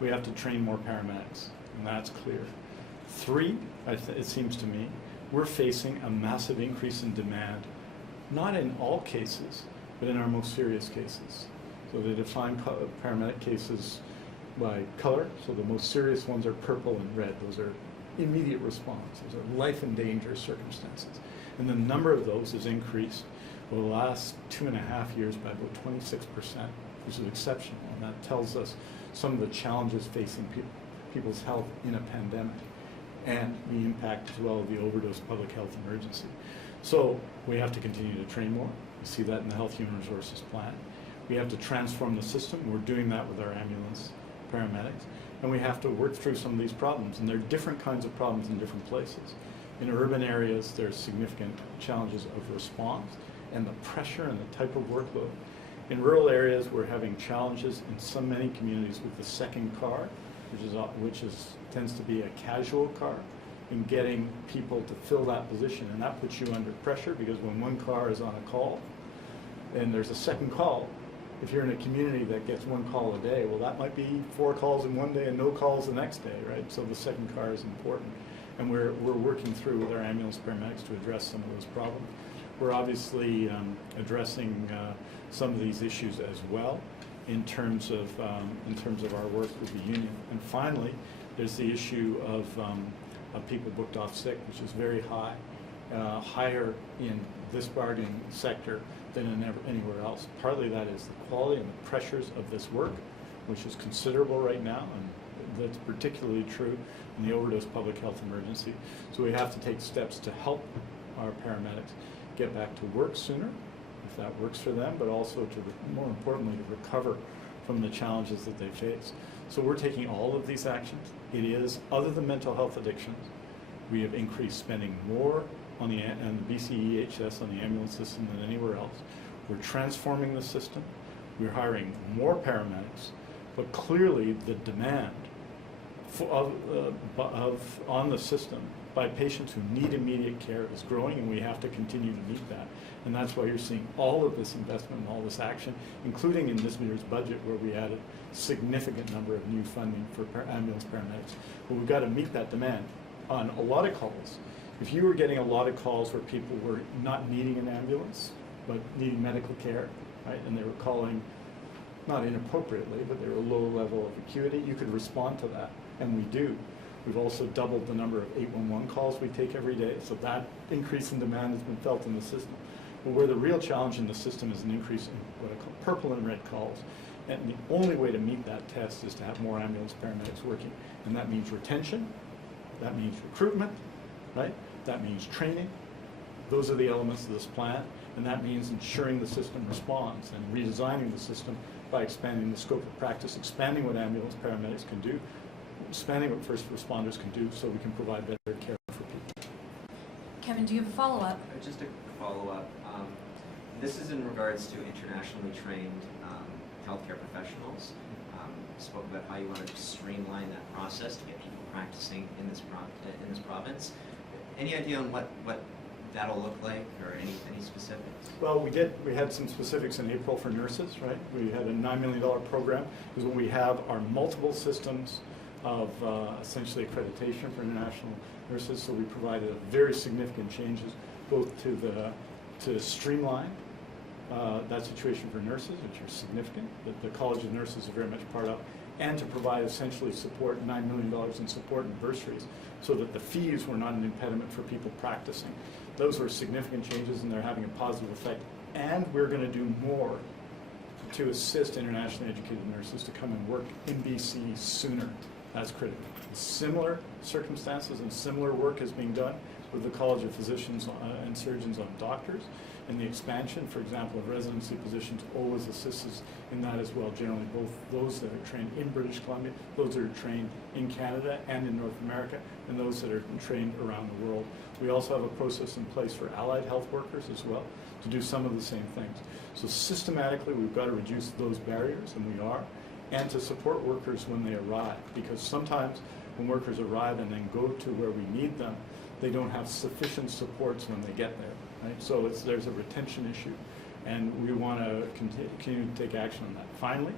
we have to train more paramedics, and that's clear. 3, it seems to me, we're facing a massive increase in demand, not in all cases, but in our most serious cases. So they define paramedic cases by color, so the most serious ones are purple and red. Those are immediate response. Those are life and danger circumstances. And the number of those has increased over the last 2.5 years by about 26%, which is exceptional. And that tells us some of the challenges facing people's health in a pandemic and the impact as well of the overdose public health emergency. So we have to continue to train more. We see that in the Health Human Resources Plan. We have to transform the system. We're doing that with our ambulance paramedics. And we have to work through some of these problems. And there are different kinds of problems in different places. In urban areas, there's significant challenges of response and the pressure and the type of workload. In rural areas, we're having challenges in so many communities with the second car, which tends to be a casual car, in getting people to fill that position. And that puts you under pressure, because when one car is on a call and there's a second call, if you're in a community that gets 1 call a day, well, that might be 4 calls in one day and no calls the next day, right? So the second car is important. And we're working through with our ambulance paramedics to address some of those problems. We're obviously addressing some of these issues as well in terms of our work with the union. And finally, there's the issue of people booked off sick, which is very high, higher in this bargaining sector than anywhere else. Partly that is the quality and the pressures of this work, which is considerable right now, and that's particularly true in the overdose public health emergency. So we have to take steps to help our paramedics get back to work sooner, if that works for them, but also to, more importantly, to recover from the challenges that they face. So we're taking all of these actions. It is, other than mental health addictions, we have increased spending more on the BCEHS, on the ambulance system, than anywhere else. We're transforming the system. We're hiring more paramedics, but clearly the demand on the system by patients who need immediate care is growing, and we have to continue to meet that. And that's why you're seeing all of this investment and all this action, including in this year's budget, where we added a significant number of new funding for ambulance paramedics. But we've got to meet that demand on a lot of calls. If you were getting a lot of calls where people were not needing an ambulance, but needing medical care, right, and they were calling not inappropriately, but they were a low level of acuity, you could respond to that, and we do. We've also doubled the number of 811 calls we take every day, so that increase in demand has been felt in the system. But where the real challenge in the system is an increase in what I call purple and red calls. And the only way to meet that test is to have more ambulance paramedics working. And that means retention, that means recruitment, right? That means training. Those are the elements of this plan. And that means ensuring the system responds and redesigning the system by expanding the scope of practice, expanding what ambulance paramedics can do, expanding what first responders can do, so we can provide better care for people. Kevin, do you have a follow-up? Just a follow-up. This is in regards to internationally trained healthcare professionals. You spoke about how you want to streamline that process to get people practicing in this province. Any idea on what that'll look like, or any specifics? Well, we had some specifics in April for nurses, right? We had a $9 million program, because what we have are multiple systems of essentially accreditation for international nurses. So we provided very significant changes both to streamline that situation for nurses, which are significant, that the College of Nurses are very much part of, and to provide essentially support, $9 million in support and bursaries, so that the fees were not an impediment for people practicing. Those were significant changes, and they're having a positive effect. And we're going to do more to assist internationally educated nurses to come and work in BC sooner. That's critical. Similar circumstances and similar work is being done with the College of Physicians and Surgeons on doctors, and the expansion, for example, of residency positions always assists us in that as well. Generally, both those that are trained in British Columbia, those that are trained in Canada and in North America, and those that are trained around the world. We also have a process in place for allied health workers as well to do some of the same things. So systematically, we've got to reduce those barriers, and we are, and to support workers when they arrive, because sometimes when workers arrive and then go to where we need them, they don't have sufficient supports when they get there. Right? So there's a retention issue, and we want to continue to take action on that. Finally,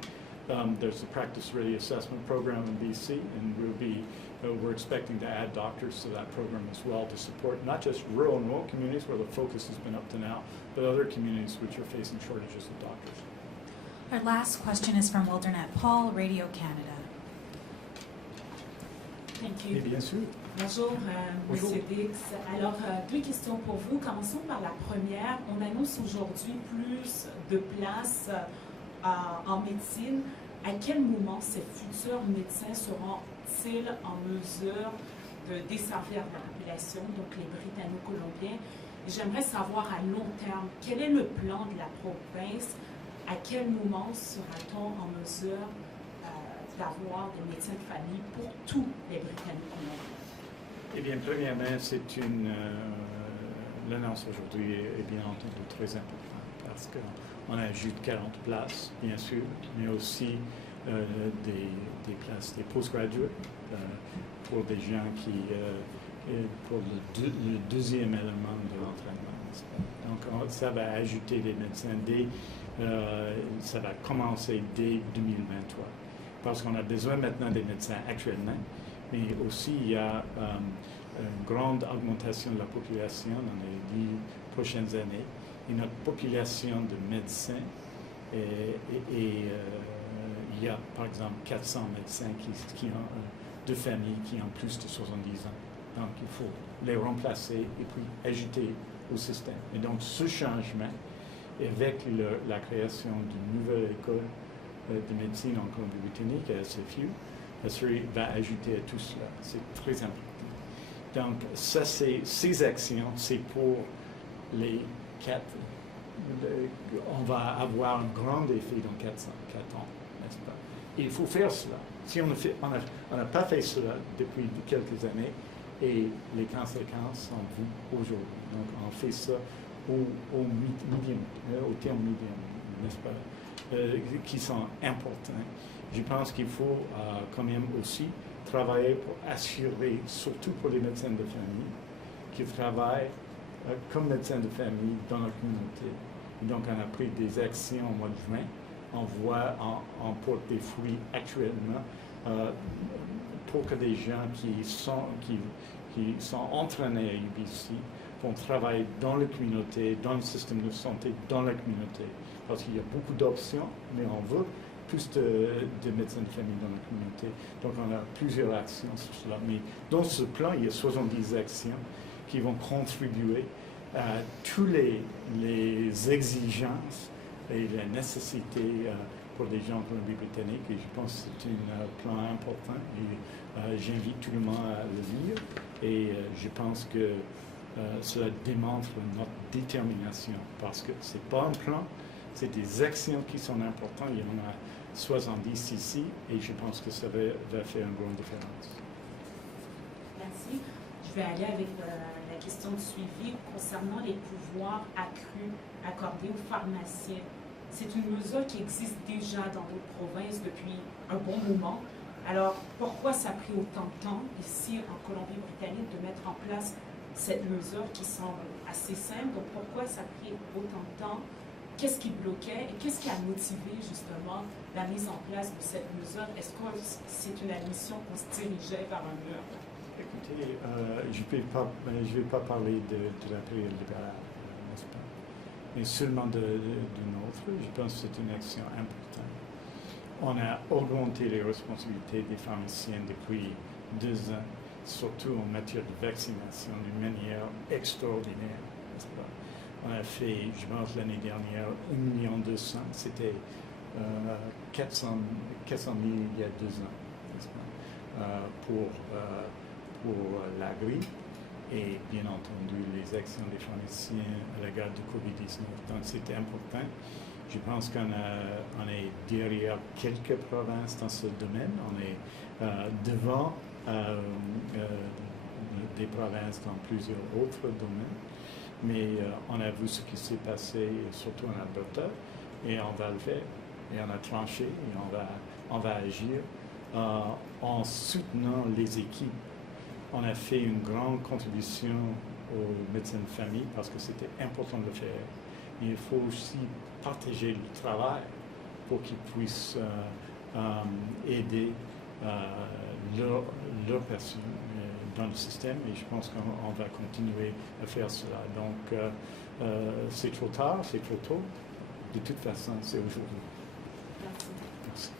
there's the Practice Ready Assessment Program in BC, and we're expecting to add doctors to that program as well to support not just rural and remote communities where the focus has been up to now, but other communities which are facing shortages of doctors. Our last question is from Wildernett Paul, Radio Canada. Thank you. Et bien sûr. Bonjour, Monsieur Dix. Alors, deux questions pour vous. Commençons par la première. On annonce aujourd'hui plus de places en médecine. À quel moment ces futurs médecins seront-ils en mesure de desservir la population, donc les Britanno-Colombiens? J'aimerais savoir à long terme, quel est le plan de la province? À quel moment sera-t-on en mesure d'avoir des médecins de famille pour tous les Britanno-Colombiens? Eh bien, premièrement, c'est l'annonce aujourd'hui est bien entendu très importante parce qu'on ajoute 40 places, bien sûr, mais aussi des places, des postgraduates pour des gens pour le deuxième élément de l'entraînement. Donc, ça va ajouter des médecins ça va commencer dès 2023. Parce qu'on a besoin maintenant des médecins actuellement, mais aussi il y a une grande augmentation de la population dans les 10 prochaines années. Et notre population de médecins, il y a par exemple 400 médecins qui ont de familles qui ont plus de 70 ans. Donc il faut les remplacer et puis ajouter au système. Et donc ce changement, avec la création d'une nouvelle école de médecine en Colombie-Britannique, à SFU, va ajouter à tout cela. C'est très important. Donc, ça, ces actions, c'est pour les 4. On va avoir un grand défi dans 4 ans, n'est-ce pas? Et il faut faire cela. Si on n'a pas fait cela depuis quelques années, et les conséquences sont vues aujourd'hui. Donc, on fait ça au medium, au terme medium, n'est-ce pas, qui sont importants. Je pense qu'il faut quand même aussi travailler pour assurer, surtout pour les médecins de famille, qui travaillent comme médecins de famille dans la communauté. Et donc, on a pris des actions au mois de juin. On porte des fruits actuellement pour que des gens qui sont entraînés à UBC vont travailler dans la communauté, dans le système de santé, dans la communauté. Parce qu'il y a beaucoup d'options, mais on veut plus de médecins de famille dans la communauté. Donc, on a plusieurs actions sur cela. Mais dans ce plan, il y a 70 actions qui vont contribuer à toutes les exigences et la nécessité pour des gens en Colombie-Britannique. Et je pense que c'est un plan important. Et j'invite tout le monde à le lire. Et je pense que cela démontre notre détermination. Parce que ce n'est pas un plan, c'est des actions qui sont importantes. Il y en a 70 ici. Et je pense que ça va faire une grande différence. Merci. Je vais aller avec la question de suivi concernant les pouvoirs accrus accordés aux pharmaciens. C'est une mesure qui existe déjà dans d'autres provinces depuis un bon moment. Alors, pourquoi ça a pris autant de temps ici en Colombie-Britannique de mettre en place cette mesure qui semble assez simple? Donc, pourquoi ça a pris autant de temps? Qu'est-ce qui bloquait et qu'est-ce qui a motivé justement la mise en place de cette mesure? Est-ce que c'est une admission qu'on se dirigeait vers un mur? Écoutez, je vais pas parler de la période libérale, n'est-ce pas, mais seulement de nôtre. Je pense que c'est une action importante. On a augmenté les responsabilités des pharmaciens depuis 2 ans, surtout en matière de vaccination d'une manière extraordinaire, n'est-ce pas. On a fait, je pense, l'année dernière, 1 200 000, c'était 400 000 il y a 2 ans, n'est-ce pas, pour la grippe et bien entendu les actions des pharmaciens à l'égard du COVID-19. Donc c'était important. Je pense qu'on est derrière quelques provinces dans ce domaine. On est devant des provinces dans plusieurs autres domaines. Mais on a vu ce qui s'est passé, surtout en Alberta, et on va le faire. Et on a tranché, et on va agir en soutenant les équipes. On a fait une grande contribution aux médecins de famille parce que c'était important de le faire. Mais il faut aussi partager le travail pour qu'ils puissent aider leurs personnes dans le système, et je pense qu'on va continuer à faire cela. Donc, c'est trop tard, c'est trop tôt. De toute façon, c'est aujourd'hui. Merci.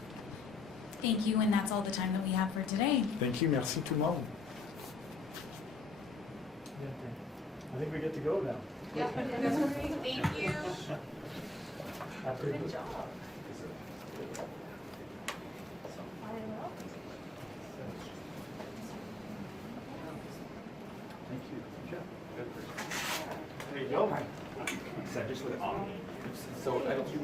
Thank you, and that's all the time that we have for today. Thank you. Merci tout le monde. I think we get to go now. Yeah, that's great. Thank you. Good job. Thank you. Good job. There you go. So just with so